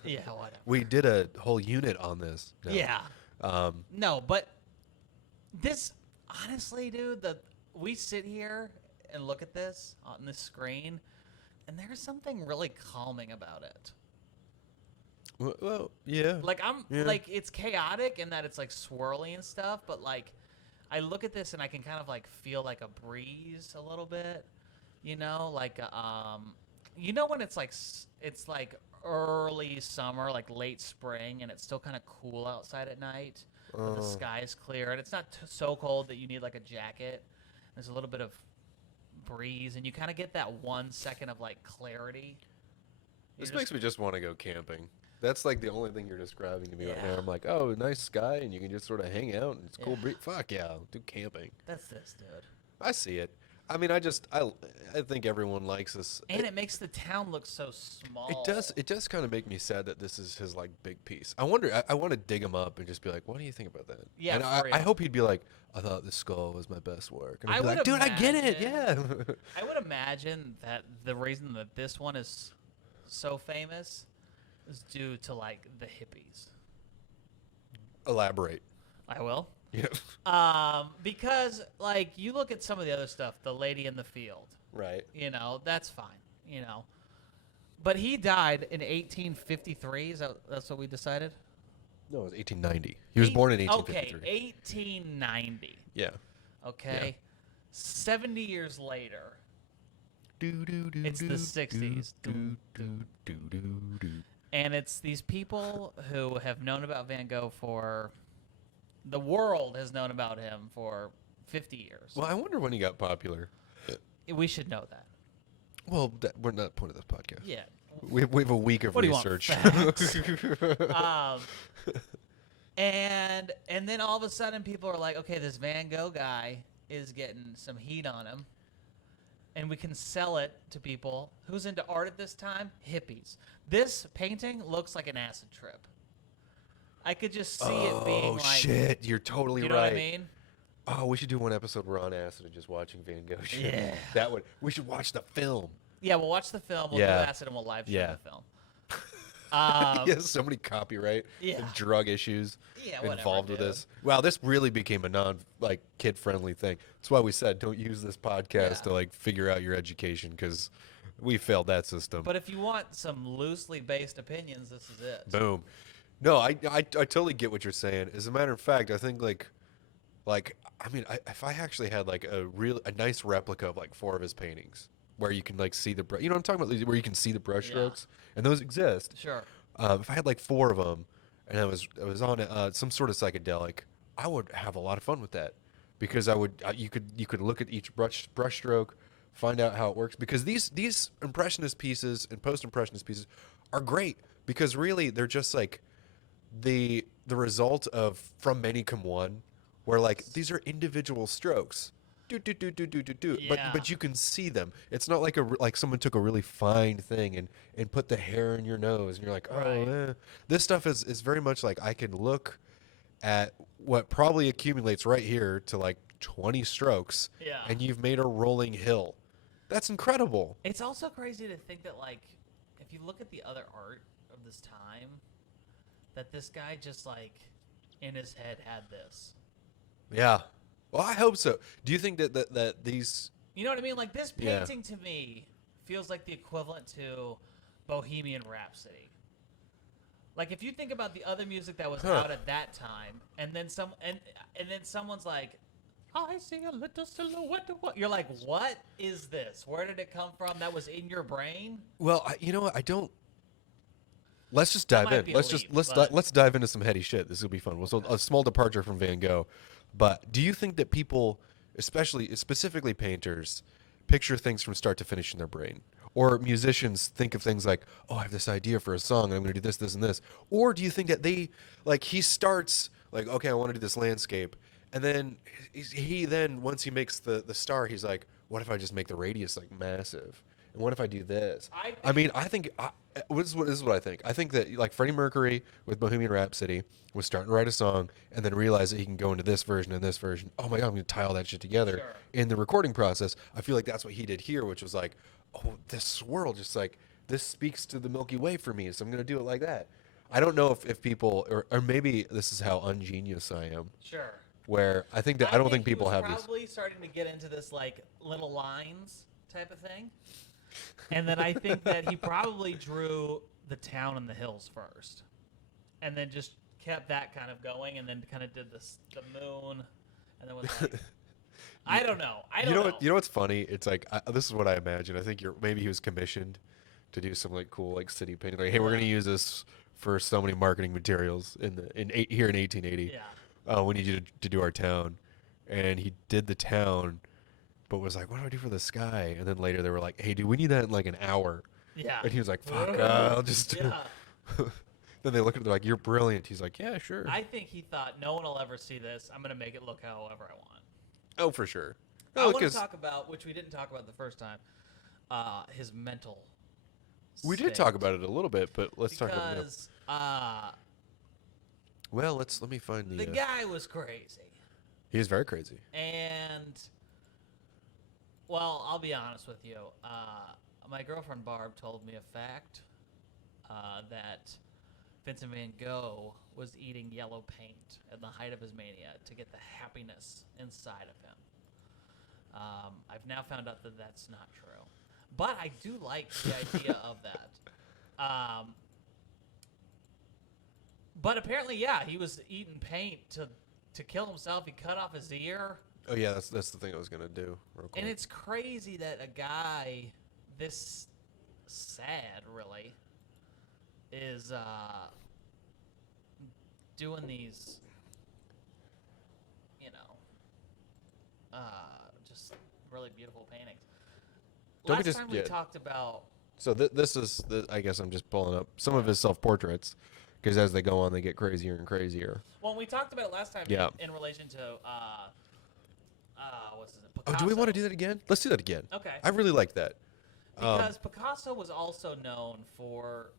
Yeah. Whatever. We did a whole unit on this. No. Yeah. Um, No, but this, honestly, dude, we sit here and look at this on this screen, and there's something really calming about it. well, yeah. Like Yeah. like it's chaotic in that it's like swirly and stuff, but like I look at this and I can kind of like feel like a breeze a little bit, you know, like you know when it's like early summer, like late spring, and it's still kind of cool outside at night. But the sky is clear and it's not so cold that you need like a jacket. There's a little bit of breeze, and you kind of get that 1 second of like clarity. This makes me just want to go camping. That's like the only thing you're describing to me right now. Yeah. I'm like, oh, nice sky, and you can just sort of hang out, and it's cool. Yeah. Fuck yeah, do camping. That's this, dude. I see it. I mean, I think everyone likes this. And it makes the town look so small. It does. It does kind of make me sad that this is his like big piece. I wonder. I want to dig him up and just be like, "What do you think about that?" Yeah, And for real. I hope he'd be like, "I thought this skull was my best work." And I'd I be like, would "Dude, I get it. imagine- Yeah." I would imagine that the reason that this one is so famous is due to like the hippies. Elaborate. I will. Yeah. Because like you look at some of the other stuff, the lady in the field, Right. that's fine, But he died in 1853. That's what we decided? No, it was 1890. He was born in 1853. Okay, 1890. Yeah. Okay. 70 years later, it's the 60s. And it's these people who have known about Van Gogh the world has known about him for 50 years. Well, I wonder when he got popular. We should know that. Well, we're not the point of this podcast. Yeah. We have a week of What do you want, research. facts? And then all of a sudden people are like, okay, this Van Gogh guy is getting some heat on him. And we can sell it to people. Who's into art at this time? Hippies. This painting looks like an acid trip. I could just see it being Oh like... shit! You're totally You know right. what I mean? Oh, we should do one episode where we're on acid and just watching Van Gogh. Shit. Yeah. That would. We should watch the film. Yeah, we'll watch the film. We'll Yeah. do acid and we'll live stream Yeah. the film. He has so many copyright Yeah. and drug issues Yeah, whatever, involved with dude. this. Wow, this really became a kid friendly thing. That's why we said don't use this podcast Yeah. to figure out your education because we failed that system. But if you want some loosely based opinions, this is it. Boom. No, I totally get what you're saying. As a matter of fact, I think if I actually had a nice replica of 4 of his paintings where you can see the you know what I'm talking about, where you can see the brush strokes, and those exist. Sure. If I had 4 of them and I was on some sort of psychedelic, I would have a lot of fun with that because you could look at each brush stroke, find out how it works, because these impressionist pieces and post-impressionist pieces are great because really they're just the result of from many come one, where these are individual strokes, do. Yeah. But you can see them. It's not like someone took a really fine thing and put the hair in your nose and you're like, oh, Right. This stuff is very much I can look at what probably accumulates right here to 20 strokes, Yeah. and you've made a rolling hill. That's incredible. It's also crazy to think that, if you look at the other art of this time, that this guy just, in his head had this. Yeah. Well, I hope so. Do you think that these... You know what I mean? This Yeah. painting to me feels like the equivalent to Bohemian Rhapsody. If you think about the other music that was out at that time, and then someone's like, I see a little silhouette. You're like, what is this? Where did it come from? That was in your brain? Well, you know what? I don't... Let's just That dive might in. be a leap, Let's dive into some heady shit. This will be fun. So a small departure from Van Gogh, but do you think that people, specifically painters, picture things from start to finish in their brain, or musicians think of things like, oh, I have this idea for a song, and I'm going to do this, this, and this, or do you think that they he starts okay, I want to do this landscape, and then he then once he makes the star, he's like, what if I just make the radius massive? And what if I do this? This is what I think. I think that Freddie Mercury with Bohemian Rhapsody was starting to write a song and then realized that he can go into this version and this version. Oh my God, I'm going to tie all that shit together. Sure. In the recording process, I feel like that's what he did here, which was oh, this swirl just this speaks to the Milky Way for me, so I'm going to do it like that. I don't know if people, or maybe this is how ungenius I am. Sure. Where I think that I don't think people have He was these. probably starting to get into this little lines type of thing, and then I think that he probably drew the town and the hills first, and then just kept that kind of going, and then kind of did the moon, and then was I don't know. I don't know. You know what's funny? It's this is what I imagine. I think maybe he was commissioned to do some cool city painting. Hey, we're gonna use this for so many marketing materials here in 1880. Yeah. We need you to do our town, and he did the town, but was like, what do I do for the sky? And then later they were like, hey, dude, we need that in an hour. Yeah. And he was like, fuck, I'll just. Yeah. Then they look at it, they're like, "You're brilliant." He's like, "Yeah, sure." I think he thought no one will ever see this. I'm gonna make it look however I want. Oh, for sure. I Oh, want to because talk about, which we didn't talk about the first time, his mental. we did talk about it a little bit, but let's talk about it now. Because Well, let me find the guy was crazy. He is very crazy. And, well, I'll be honest with you. My girlfriend Barb told me a fact that Vincent van Gogh was eating yellow paint at the height of his mania to get the happiness inside of him. I've now found out that that's not true. But I do like the idea of that. But apparently, yeah, he was eating paint to kill himself. He cut off his ear. Oh yeah, that's the thing I was gonna do. Real quick. And it's crazy that a guy this sad, really, is doing these, just really beautiful paintings. Last time we talked about. So this is, I guess I'm just pulling up some of his self-portraits, because as they go on, they get crazier and crazier. Well, we talked about it last time in relation to, what's his name? Picasso. Oh, do we want to do that again? Let's do that again. Okay. I really like that. Because Picasso was also known for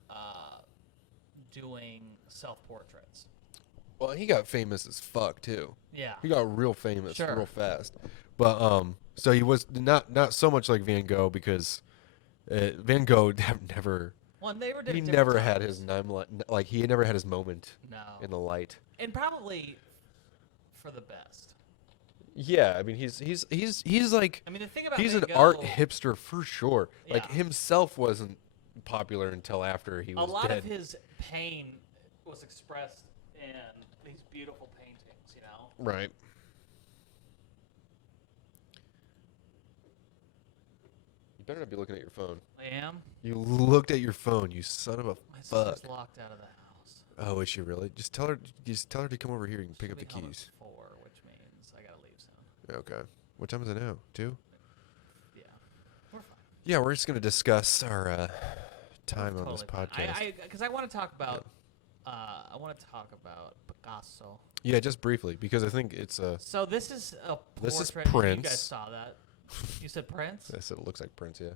doing self-portraits. Well, he got famous as fuck, too. Yeah. He got real famous Sure. real fast. But, so he was not so much like Van Gogh, because Van Gogh never... Well, they were he never had his he never had his moment in the light. And probably for the best. Yeah, I mean he's like, I mean, the thing about he's Van an Gogh, art hipster for sure. Yeah. Like himself wasn't popular until after he was a lot dead. of his pain was expressed in these beautiful paintings, Right. You better not be looking at your phone. I am. You looked at your phone, you son of a My fuck. sister's locked out of the house. Oh, is she really? Just tell her to come over here and pick up the She'll be home keys. at 4, which means I gotta leave soon. Okay. What time is it now? 2? Yeah, we're fine. Yeah, we're just gonna discuss our time on this podcast. Because I want to talk about. I want to talk about Picasso. Yeah, just briefly, because I think it's a. So this is a portrait. This is You Prince. guys saw that. You said Prince? Yes, it looks like Prince. Yeah.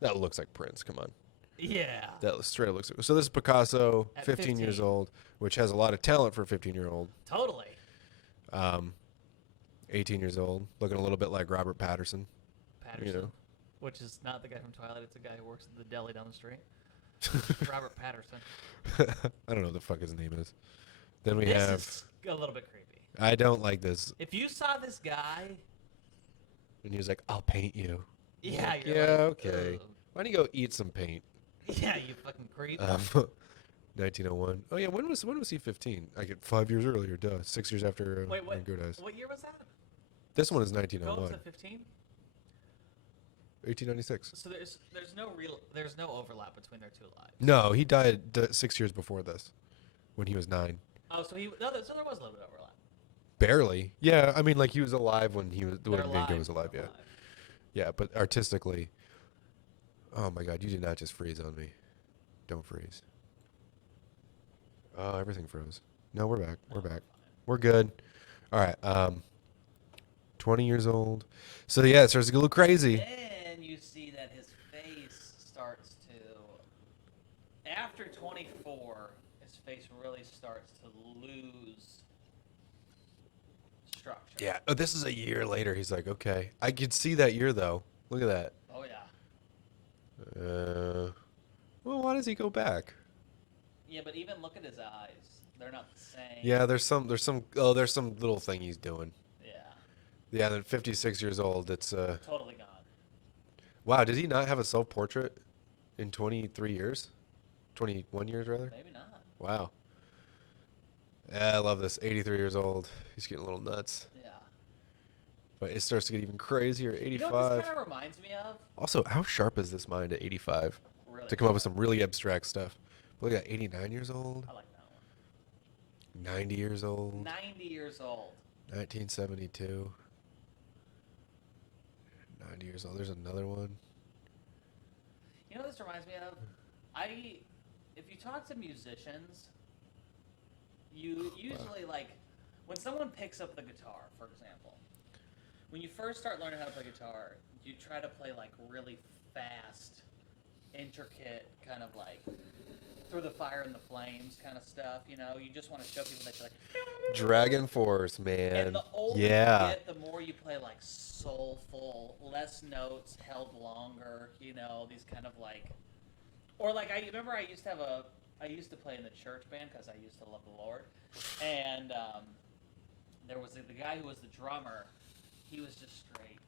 That looks like Prince. Come on. Yeah. That straight up looks. So this is Picasso, At 15 years 15. old, which has a lot of talent for a 15-year-old. Totally. 18 years old, looking a little bit like Robert Patterson. Patterson. Which is not the guy from Twilight. It's a guy who works at the deli down the street. Robert Patterson. I don't know what the fuck his name is. Then we This have. is a little bit creepy. I don't like this. If you saw this guy, And he was like, "I'll paint you." yeah, Like, you're yeah, like, okay. "Ugh." Why don't you go eat some paint? Yeah, you fucking creep. 1901. Oh yeah, when was he 15? I get 5 years earlier. Duh, 6 years after Wait, Van Gogh dies. what year was that? This one is Go 1901. to 15. 1896. So there's no overlap between their two lives. No, he died 6 years before this, when he was 9. Oh, so there was a little bit of overlap. Barely. Yeah, I mean, like he was alive when They're Van Gogh was alive. they're Yeah, yeah, but artistically. Oh my God, you did not just freeze on me. Don't freeze. Oh, everything froze. No, we're back. We're back. We're good. All right. 20 years old. So yeah, it starts to get a little crazy. Then you see that his face starts to, after 24, his face really starts to lose structure. Yeah. Oh, this is a year later. He's like, okay, I could see that year though. Look at that. Oh yeah. Well, why does he go back? Yeah, but even look at his eyes. They're not the same. Yeah, there's some little thing he's doing. Yeah. Yeah, then 56 years old. It's Totally gone. wow. Did he not have a self-portrait in 23 years? 21 years rather. Maybe not. Wow. Yeah, I love this. 83 years old. He's getting a little nuts. Yeah. But it starts to get even crazier. 85. You know what this kind of reminds me of? Also, how sharp is this mind at 85 Really. to come up with some really abstract stuff? Look at that. 89 years old. I like that one. 90 years old. 90 years old. 1972. 90 years old. There's another one. You know what this reminds me of? if you talk to musicians, you usually like when someone picks up the guitar, for example. When you first start learning how to play guitar, you try to play like really fast, intricate, kind of like through the fire and the flames kind of stuff. You know, you just want to show people that you're like Dragon Force, man. And the older you get, the more you play like soulful, less notes held longer. You know, these kind of like, or like I remember I used to play in the church band because I used to love the Lord, and there was the guy who was the drummer. He was just straight,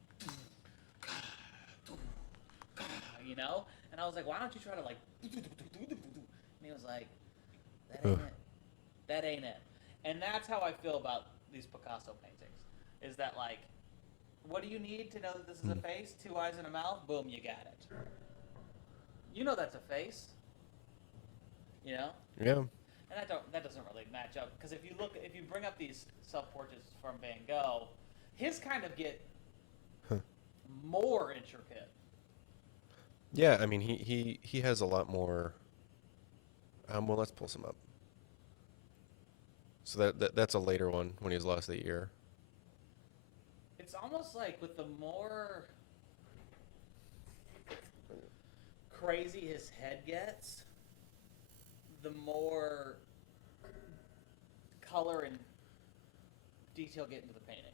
you know, and I was like, why don't you try to like, and he was like, that ain't it. That ain't it. And that's how I feel about these Picasso paintings. Is that like, what do you need to know that this is a face? 2 eyes and a mouth? Boom, you got it. You know that's a face. You know? Yeah. And that doesn't really match up because if you bring up these self-portraits from Van Gogh, his kind of get more intricate. Yeah, I mean he has a lot more. Well, let's pull some up. So that's a later one when he's lost the ear. It's almost like with the more crazy his head gets, the more color and detail get into the paintings.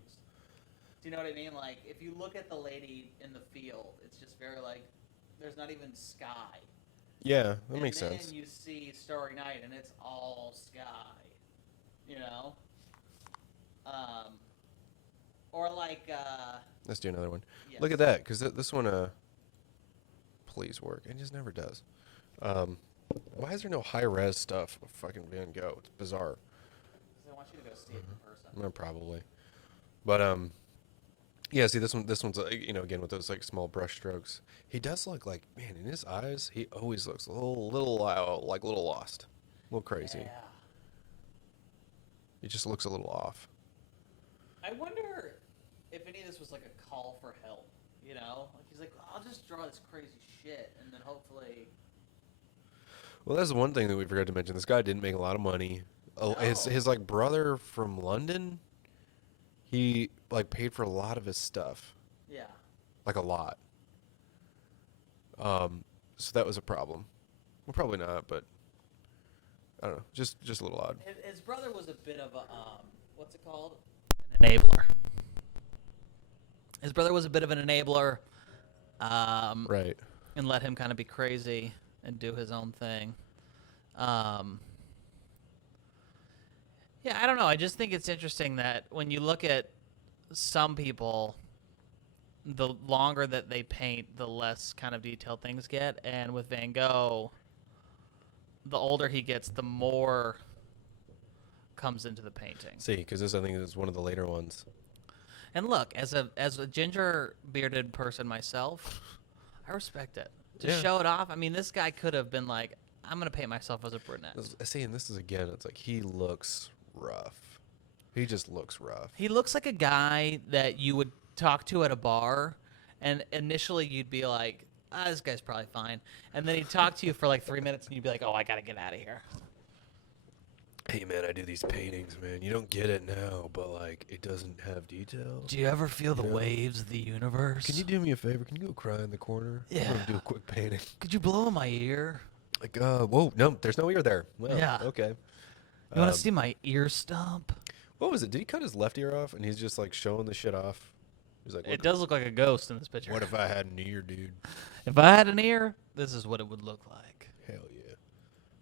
Do you know what I mean? Like, if you look at the lady in the field, it's just very like, there's not even sky. Yeah, that makes sense. And then you see Starry Night, and it's all sky. You know? Or like, let's do another one. yes. Look at that, because this one, please work. It just never does. Why is there no high-res stuff of fucking Van Gogh? It's bizarre. Because they want you to go see it in person. Probably. But, yeah, see, this one's, you know, again, with those, like, small brush strokes. He does look like, man, in his eyes, he always looks a little lost. A little crazy. Yeah. He just looks a little off. I wonder if any of this was like a call for help, you know? Like he's like, I'll just draw this crazy shit, and then hopefully... Well, that's one thing that we forgot to mention. This guy didn't make a lot of money. No. His like brother from London, he like paid for a lot of his stuff. Yeah. Like a lot. So that was a problem. Well, probably not, but I don't know. Just a little odd. His brother was a bit of a what's it called? An enabler. His brother was a bit of an enabler. Right. And let him kind of be crazy and do his own thing. Yeah, I don't know. I just think it's interesting that when you look at some people, the longer that they paint, the less kind of detailed things get. And with Van Gogh, the older he gets, the more comes into the painting. See, because this I think is one of the later ones. And look, as a ginger bearded person myself, I respect it. To show it off, I mean, this guy could have been like, I'm going to paint myself as a brunette. See, and this is again, it's like he looks rough. He just looks rough. He looks like a guy that you would talk to at a bar, and initially you'd be like, this guy's probably fine. And then he'd talk to you for like 3 minutes, and you'd be like, oh, I got to get out of here. Hey, man, I do these paintings, man. You don't get it now, but, like, it doesn't have detail. Do you ever feel the waves of the universe? Can you do me a favor? Can you go cry in the corner? Yeah. I'm going to do a quick painting. Could you blow in my ear? Like, whoa, no, there's no ear there. Well, Yeah. Okay. You want to see my ear stump? What was it? Did he cut his left ear off, and he's just, like, showing the shit off? He's like, It does look like a ghost in this picture. What if I had an ear, dude? If I had an ear, this is what it would look like. Hell yeah.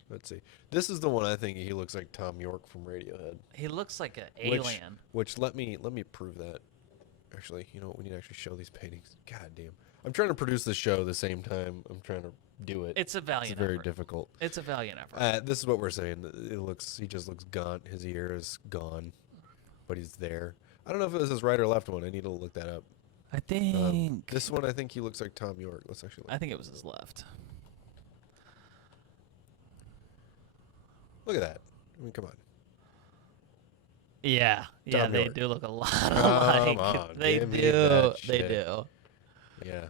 Let's see. This is the one I think he looks like Tom York from Radiohead. He looks like an alien. Which let me prove that. Actually, you know what? We need to actually show these paintings. God damn. I'm trying to produce the show the same time I'm trying to do it. It's a valiant It's very effort. difficult. It's a valiant effort. This is what we're saying. He just looks gaunt. His ear is gone, but he's there. I don't know if this is right or left one. I need to look that up. I think... This one, I think he looks like Tom York. Let's actually look. I think it was his left. Look at that. I mean, come on. Yeah. Yeah, Tom they York. do look a lot Come alike. on, They give me do. that They shit. do. Yeah.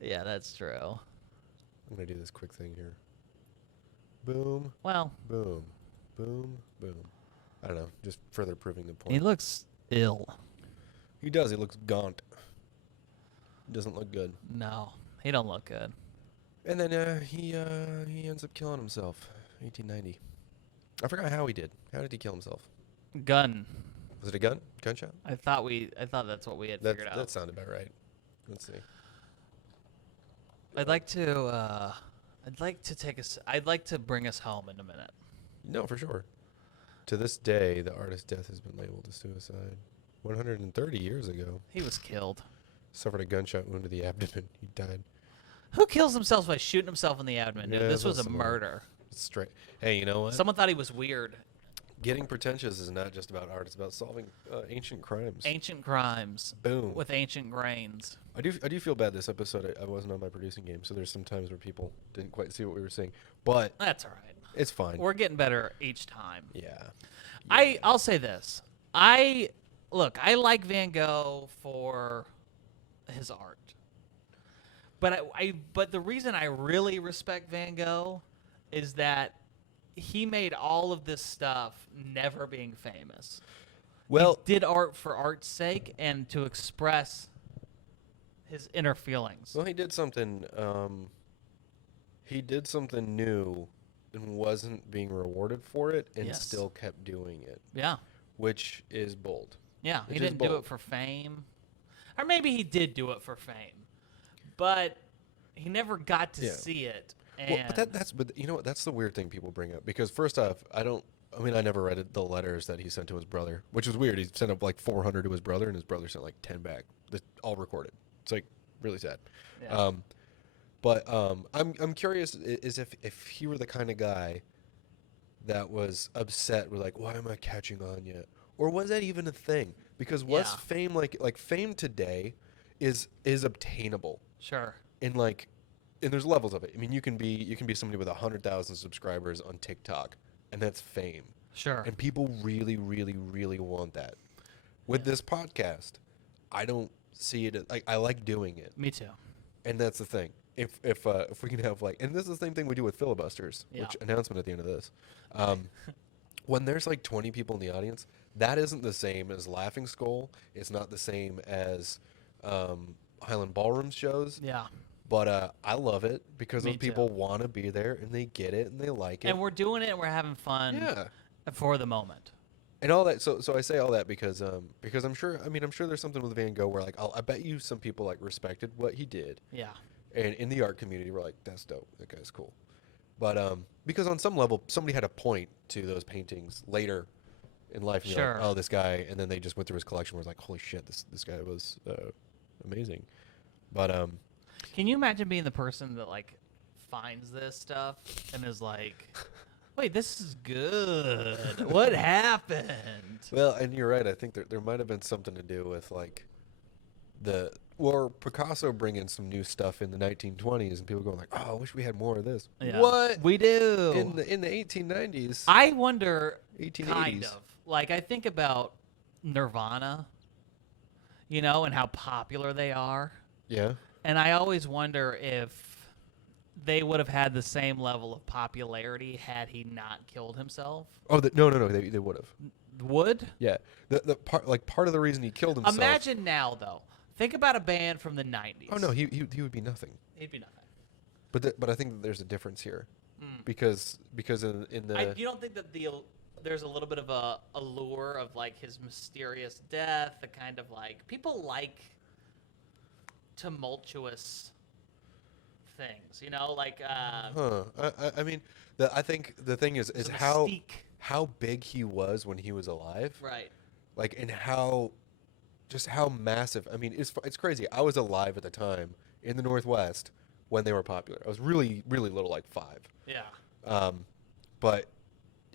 Yeah, that's true. I'm going to do this quick thing here. Boom, Well, boom, boom, boom. I don't know. Just further proving the point. he looks ill. He does. He looks gaunt. He doesn't look good. No, he don't look good. And then he ends up killing himself. 1890. I forgot how he did. How did he kill himself? Gun. Was it a gun? Gunshot? I thought that's what we had figured out. That sounded about right. Let's see. I'd like to bring us home in a minute. No, for sure. To this day, the artist's death has been labeled as suicide. 130 years ago, He was killed. suffered a gunshot wound to the abdomen. He died. Who kills himself by shooting himself in the abdomen? Yeah, This was a that's murder. Straight. Hey, you know what? Someone thought he was weird. Getting pretentious is not just about art; it's about solving ancient crimes. Ancient crimes. Boom. With ancient grains. I do feel bad this episode. I wasn't on my producing game, so there's some times where people didn't quite see what we were saying, but That's all right. it's fine. We're getting better each time. Yeah. I'll say this. I like Van Gogh for his art. But the reason I really respect Van Gogh is that he made all of this stuff never being famous. Well, He did art for art's sake and to express his inner feelings. well, he did something. He did something new, and wasn't being rewarded for it, and Yes. still kept doing it, Yeah. which is bold. Yeah, he Which is didn't do bold. it for fame. Or maybe he did do it for fame. But he never got to Yeah. see it. Well, And but you know what? That's the weird thing people bring up, because first off, I never read the letters that he sent to his brother, which was weird. He sent up like 400 to his brother, and his brother sent like 10 back. That's all recorded. It's like really sad. Yeah. But I'm curious is if he were the kind of guy that was upset with like, why am I catching on yet? Or was that even a thing? Because was Yeah. fame like fame today is obtainable, Sure. and like, and there's levels of it. I mean, you can be somebody with 100,000 subscribers on TikTok, and that's fame. Sure. And people really, really, really want that. With Yeah. this podcast, I don't see it like, I like doing it, Me too. and that's the thing. If we can have like, and this is the same thing we do with filibusters, Yeah. which announcement at the end of this. When there's like 20 people in the audience, that isn't the same as Laughing Skull. It's not the same as Highland Ballroom shows. Yeah. But I love it because Me those people want to be there, and they get it, and they like it. And we're doing it and we're having fun Yeah. for the moment. And all that. So I say all that because I'm sure. I mean, I'm sure there's something with Van Gogh where like I bet you some people like respected what he did, Yeah. and in the art community were like, that's dope. That guy's cool. But because on some level somebody had a point to those paintings later in life. And you're like, Sure. oh, this guy, and then they just went through his collection. Where it's like, holy shit, this guy was amazing. But Can you imagine being the person that like finds this stuff and is like, wait, this is good. What happened? well, and you're right. I think there might have been something to do with like or Picasso bringing some new stuff in the 1920s, and people going like, "Oh, I wish we had more of this." Yeah. What We do. in the 1890s, I wonder, 1880s. kind of. Like, I think about Nirvana, and how popular they are. Yeah. And I always wonder if they would have had the same level of popularity had he not killed himself. Oh, no, they would have. Would? Yeah. The part of the reason he killed himself. Imagine now, though. Think about a band from the 90s. Oh no, he would be nothing. He'd be nothing. But I think that there's a difference here, because in the You don't think that there's a little bit of a allure of like his mysterious death, the kind of like people like tumultuous things, like I mean, I think the thing is some how mystique. how big he was when he was alive, Right. like, and how massive. I mean, it's crazy. I was alive at the time in the Northwest when they were popular. I was really, really little, like 5. Yeah. But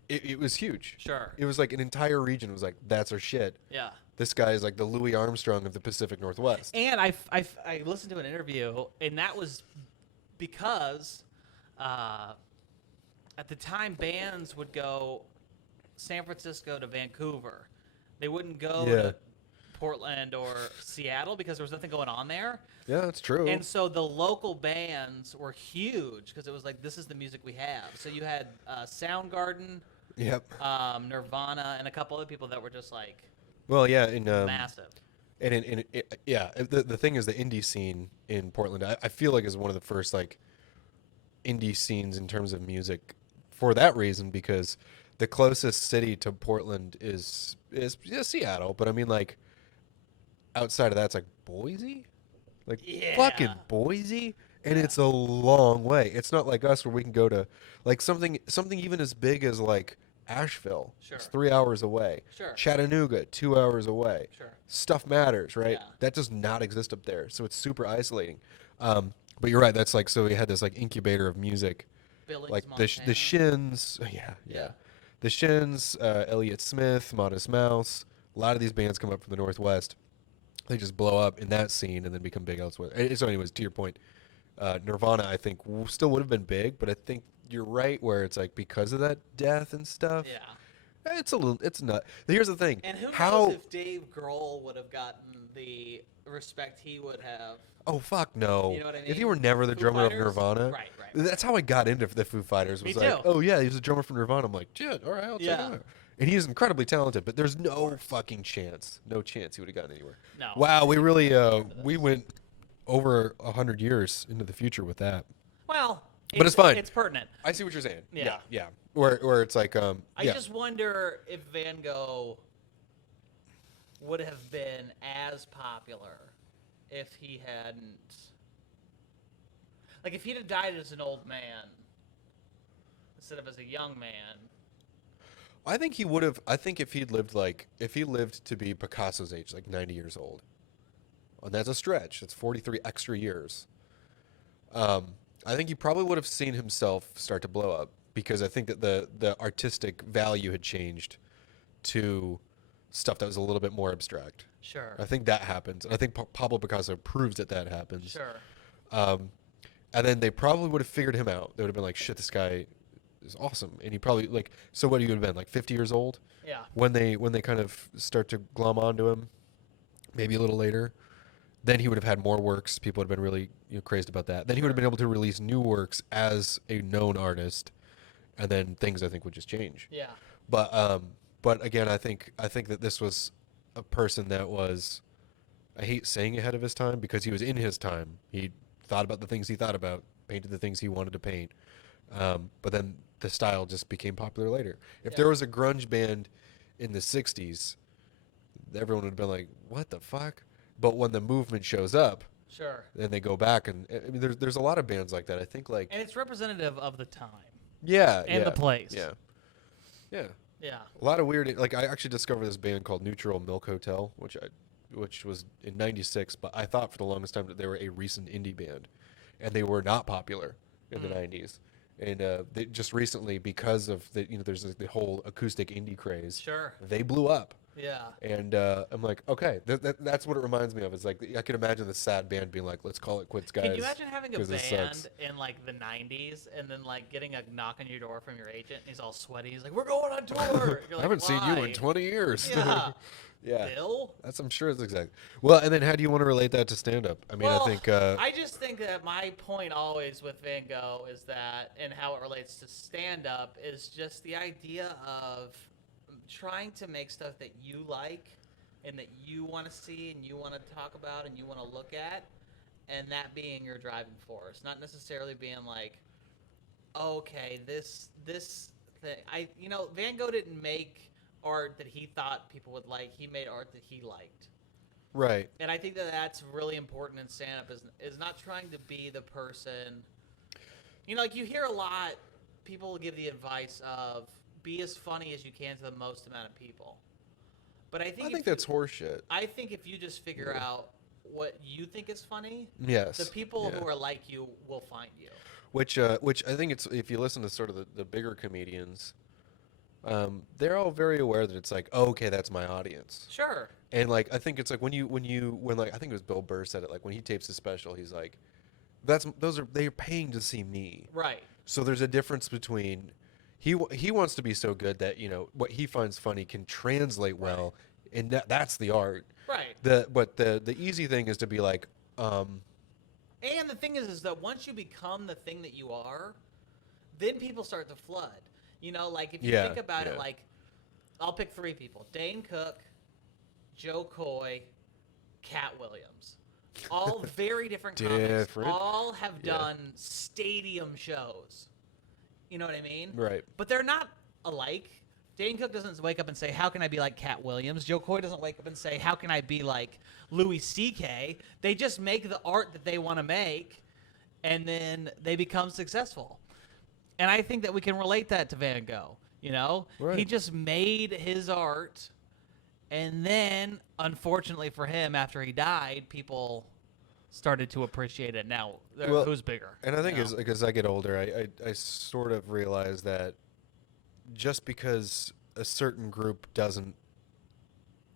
it was huge. Sure. It was like an entire region was like, that's our shit. Yeah. This guy is like the Louis Armstrong of the Pacific Northwest. And I listened to an interview, and that was because at the time bands would go San Francisco to Vancouver. They wouldn't go Yeah. to Portland or Seattle because there was nothing going on there. Yeah, that's true. And so the local bands were huge because it was like, this is the music we have. So you had Soundgarden, Yep. Nirvana, and a couple other people that were just like Well, yeah, and massive. And yeah, the thing is the indie scene in Portland, I feel like is one of the first like indie scenes in terms of music for that reason, because the closest city to Portland is Seattle, but I mean like outside of that it's like Boise, like fucking Boise, and it's a long way. It's not like us where we can go to like something even as big as like Asheville. Sure. It's 3 hours away. Sure. Chattanooga, 2 hours away. Sure. Stuff matters, right? Yeah. That does not exist up there, so it's super isolating. But you're right. That's like, so we had this like incubator of music, Billings, like Montana. the Shins. Yeah. The Shins, Elliott Smith, Modest Mouse. A lot of these bands come up from the Northwest. They just blow up in that scene and then become big elsewhere. So, anyways, to your point, Nirvana, I think, still would have been big, but I think you're right where it's like because of that death and stuff. Yeah. It's not. Here's the thing. And who How? knows if Dave Grohl would have gotten the respect he would have. Oh fuck no! You know what I If he mean? were never the Foo drummer Fighters? of Nirvana, Right. that's how I got into the Foo Fighters. Was Me like, too. oh yeah, he was a drummer from Nirvana. I'm like, shit, all right, I'll check Yeah. him out. And he is incredibly talented, but there's no fucking chance, he would have gotten anywhere. No. Wow, we really we went over 100 years into the future with that. Well, But it's fine. It's pertinent. I see what you're saying. Yeah. Yeah. Where it's like I yeah. just wonder if Van Gogh would have been as popular if he hadn't. Like, if he'd have died as an old man instead of as a young man. I think he would have. I think if he lived to be Picasso's age, like 90 years old, and that's a stretch. It's 43 extra years. I think he probably would have seen himself start to blow up, because I think that the artistic value had changed to stuff that was a little bit more abstract. Sure. I think that happens, and I think Pablo Picasso proves that happens. Sure. And then they probably would have figured him out. They would have been like, shit, this guy is awesome. And he probably like, so what, he would have been like 50 years old Yeah. when they kind of start to glom onto him, maybe a little later. Then he would have had more works. People would have been really crazed about that. Then he would have been able to release new works as a known artist, and then things, I think, would just change. Yeah. But again, I think that this was a person that was, I hate saying ahead of his time, because he was in his time. He thought about the things he thought about, painted the things he wanted to paint. But then the style just became popular later. If there was a grunge band in the 60s, everyone would have been like, what the fuck? But when the movement shows up, Sure. then they go back, and I mean, there's a lot of bands like that. I think like And it's representative of the time. and the place. Yeah. Yeah. A lot of weird. Like, I actually discovered this band called Neutral Milk Hotel, which was in '96, but I thought for the longest time that they were a recent indie band, and they were not popular in the '90s. And they just recently, because of there's the whole acoustic indie craze. Sure. They blew up. Yeah. And I'm like, okay, that's what it reminds me of. It's like, I can imagine the sad band being like, let's call it quits, guys. Can you imagine having a 'cause this band sucks. in like the '90s and then like getting a knock on your door from your agent and he's all sweaty? He's like, "We're going on tour." You're I like, haven't seen you "Why?" in 20 years. Yeah. Yeah. Bill? I'm sure it's exact. Well, and then how do you want to relate that to stand up? I mean, Well, I think I just think that my point always with Van Gogh is that, and how it relates to stand up, is just the idea of trying to make stuff that you like and that you want to see and you want to talk about and you want to look at, and that being your driving force, not necessarily being like, okay, this thing. Van Gogh didn't make art that he thought people would like. He made art that he liked. right. And I think that that's really important in stand-up, is not trying to be the person. Like you hear a lot, people give the advice of be as funny as you can to the most amount of people. But I think That's horseshit. I think if you just figure out what you think is funny, Yes. the people yeah. who are like you will find you. Which I think it's, if you listen to sort of the bigger comedians, they're all very aware that it's like, oh, okay, that's my audience. Sure. And like, I think it's like when like, I think it was Bill Burr said it, like when he tapes his special, he's like, they're paying to see me. Right. So there's a difference between he wants to be so good that what he finds funny can translate well, and that's the art. Right. But the easy thing is to be like, And the thing is that once you become the thing that you are, then people start to flood. You know, like if you think about it, like I'll pick 3 people: Dane Cook, Joe Coy, Cat Williams. All very different comics. All have done stadium shows. You know what I mean? Right. But they're not alike. Dane Cook doesn't wake up and say, how can I be like Cat Williams? Joe Coy doesn't wake up and say, how can I be like Louis C.K.? They just make the art that they want to make, and then they become successful. And I think that we can relate that to Van Gogh. You know? Right. He just made his art, and then, unfortunately for him, after he died, people started to appreciate it. Now, who's bigger? And I think as I get older, I sort of realize that just because a certain group doesn't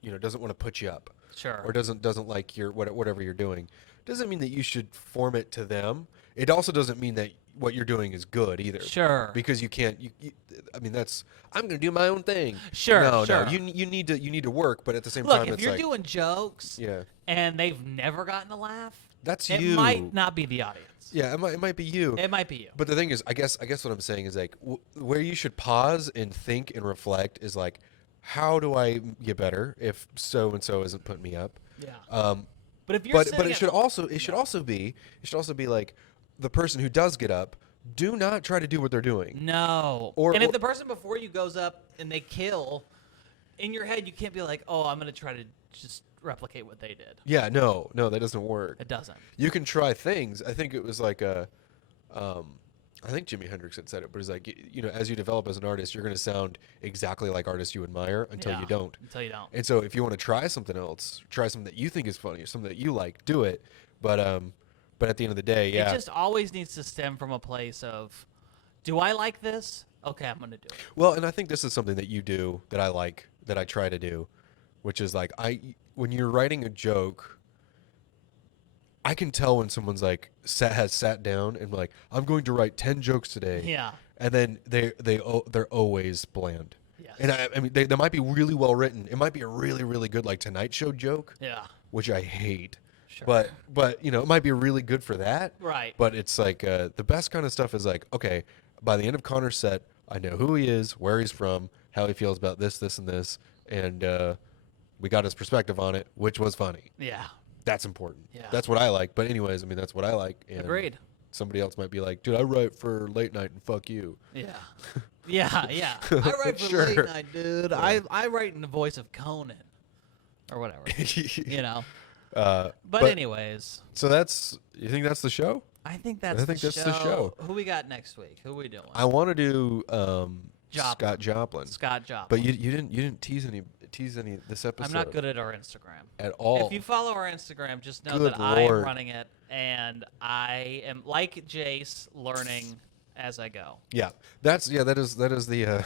want to put you up, Sure, or doesn't like your whatever you're doing, doesn't mean that you should form it to them. It also doesn't mean that what you're doing is good either. Sure, because you can't. I mean, I'm going to do my own thing. Sure, no. You need to work, but at the same time, if it's you're like, doing jokes, and they've never gotten a laugh, it might not be the audience. Yeah, it might be you. It might be you. But the thing is, I guess what I'm saying is like where you should pause and think and reflect is like, how do I get better if so and so isn't putting me up? Yeah. But if you're it should also be like the person who does get up, do not try to do what they're doing. No. If the person before you goes up and they kill, in your head you can't be like, oh, I'm going to try to just replicate what they did. Yeah, no, that doesn't work. It doesn't. You can try things. I think it was like I think Jimi Hendrix had said it, but it's like, as you develop as an artist, you're going to sound exactly like artists you admire until you don't. Until you don't. And so if you want to try something else, try something that you think is funny or something that you like, do it. But at the end of the day, it just always needs to stem from a place of, do I like this? Okay, I'm going to do it. Well, and I think this is something that you do that I like, that I try to do, which is like when you're writing a joke, I can tell when someone's like has sat down and like, I'm going to write 10 jokes today. Yeah. And then they're always bland. Yes. And I mean, they might be really well written. It might be a really, really good like Tonight Show joke. Yeah. Which I hate. Sure. But it might be really good for that. Right. But it's like the best kind of stuff is like, okay, by the end of Connor's set, I know who he is, where he's from, how he feels about this, and this, and we got his perspective on it, which was funny. Yeah. That's important. Yeah. That's what I like. But anyways, I mean, that's what I like. And Agreed. Somebody else might be like, dude, I write for late night and fuck you. Yeah. Yeah. I write for late night, dude. Yeah. I write in the voice of Conan or whatever. But anyways. So you think that's the show? I think that's the show. Who we got next week? Who are we doing? I want to do Scott Joplin. But you didn't tease any this episode. I'm not good at our Instagram at all. If you follow our Instagram, just know that I'm running it, and I am like Jayce, learning as I go. Yeah, that is the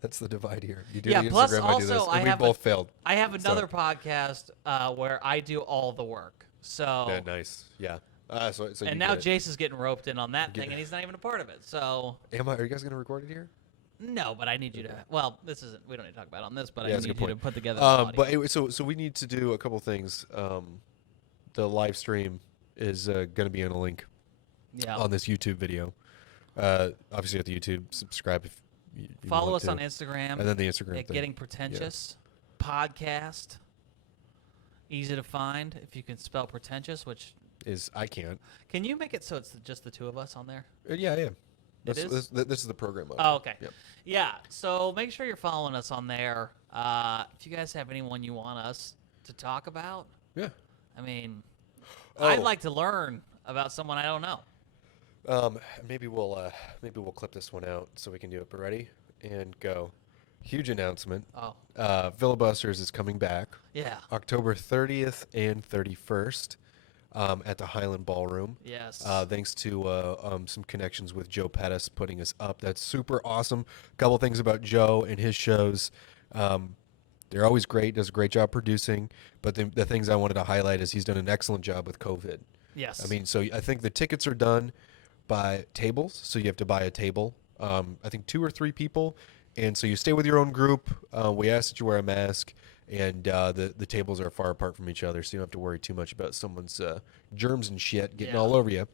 that's the divide here. You do the Instagram, plus I do this, and we both failed. I have another podcast where I do all the work. So yeah, nice. Yeah. So and now Jayce is getting roped in on that thing, and he's not even a part of it. So are you guys gonna record it here? No, but I need you to. Well, this isn't. We don't need to talk about it on this, but I need you to put together. But anyway, so we need to do a couple things. The live stream is going to be in a link. On this YouTube video. Obviously, at the YouTube, subscribe if you follow us on Instagram, and then the Instagram at Getting Pretentious podcast. Easy to find if you can spell pretentious, which is I can't. Can you make it so it's just the two of us on there? Yeah. This is the program. Oh, okay. Yep. Yeah. So make sure you're following us on there. If you guys have anyone you want us to talk about, I mean, I'd like to learn about someone I don't know. Maybe we'll clip this one out so we can do it. But ready and go. Huge announcement. Filibusters is coming back. Yeah. October 30th and 31st. At the Highland Ballroom. Yes. Thanks to some connections with Joe Pettis putting us up. That's super awesome. A couple things about Joe and his shows. They're always great. Does a great job producing. But the things I wanted to highlight is he's done an excellent job with COVID. Yes. I mean, so I think the tickets are done by tables. So you have to buy a table. I think 2 or 3 people. And so you stay with your own group. We ask that you wear a mask. and the tables are far apart from each other, so you don't have to worry too much about someone's germs and shit getting all over you.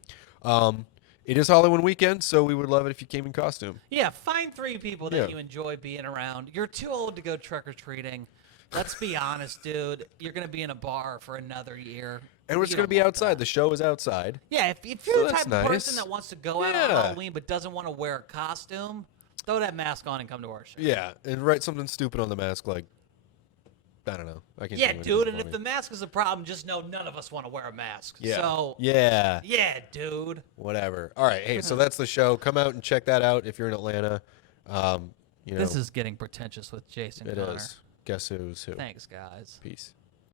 It is Halloween weekend, so we would love it if you came in costume. Yeah, find 3 people that you enjoy being around. You're too old to go trick-or-treating. Let's be honest, dude. You're going to be in a bar for another year. And it's going to be outside. The show is outside. Yeah, if you're the that's type of person that wants to go out on Halloween but doesn't want to wear a costume, throw that mask on and come to our show. Yeah, and write something stupid on the mask like, I don't know. I can't Yeah, think of dude, anything and if funny. the mask is a problem, just know none of us want to wear a mask. Yeah. So, yeah, dude. whatever. All right, hey, so that's the show. Come out and check that out if you're in Atlanta. You know, This is getting pretentious with Jayce and it Connor. is. Guess who's who. Thanks, guys. Peace.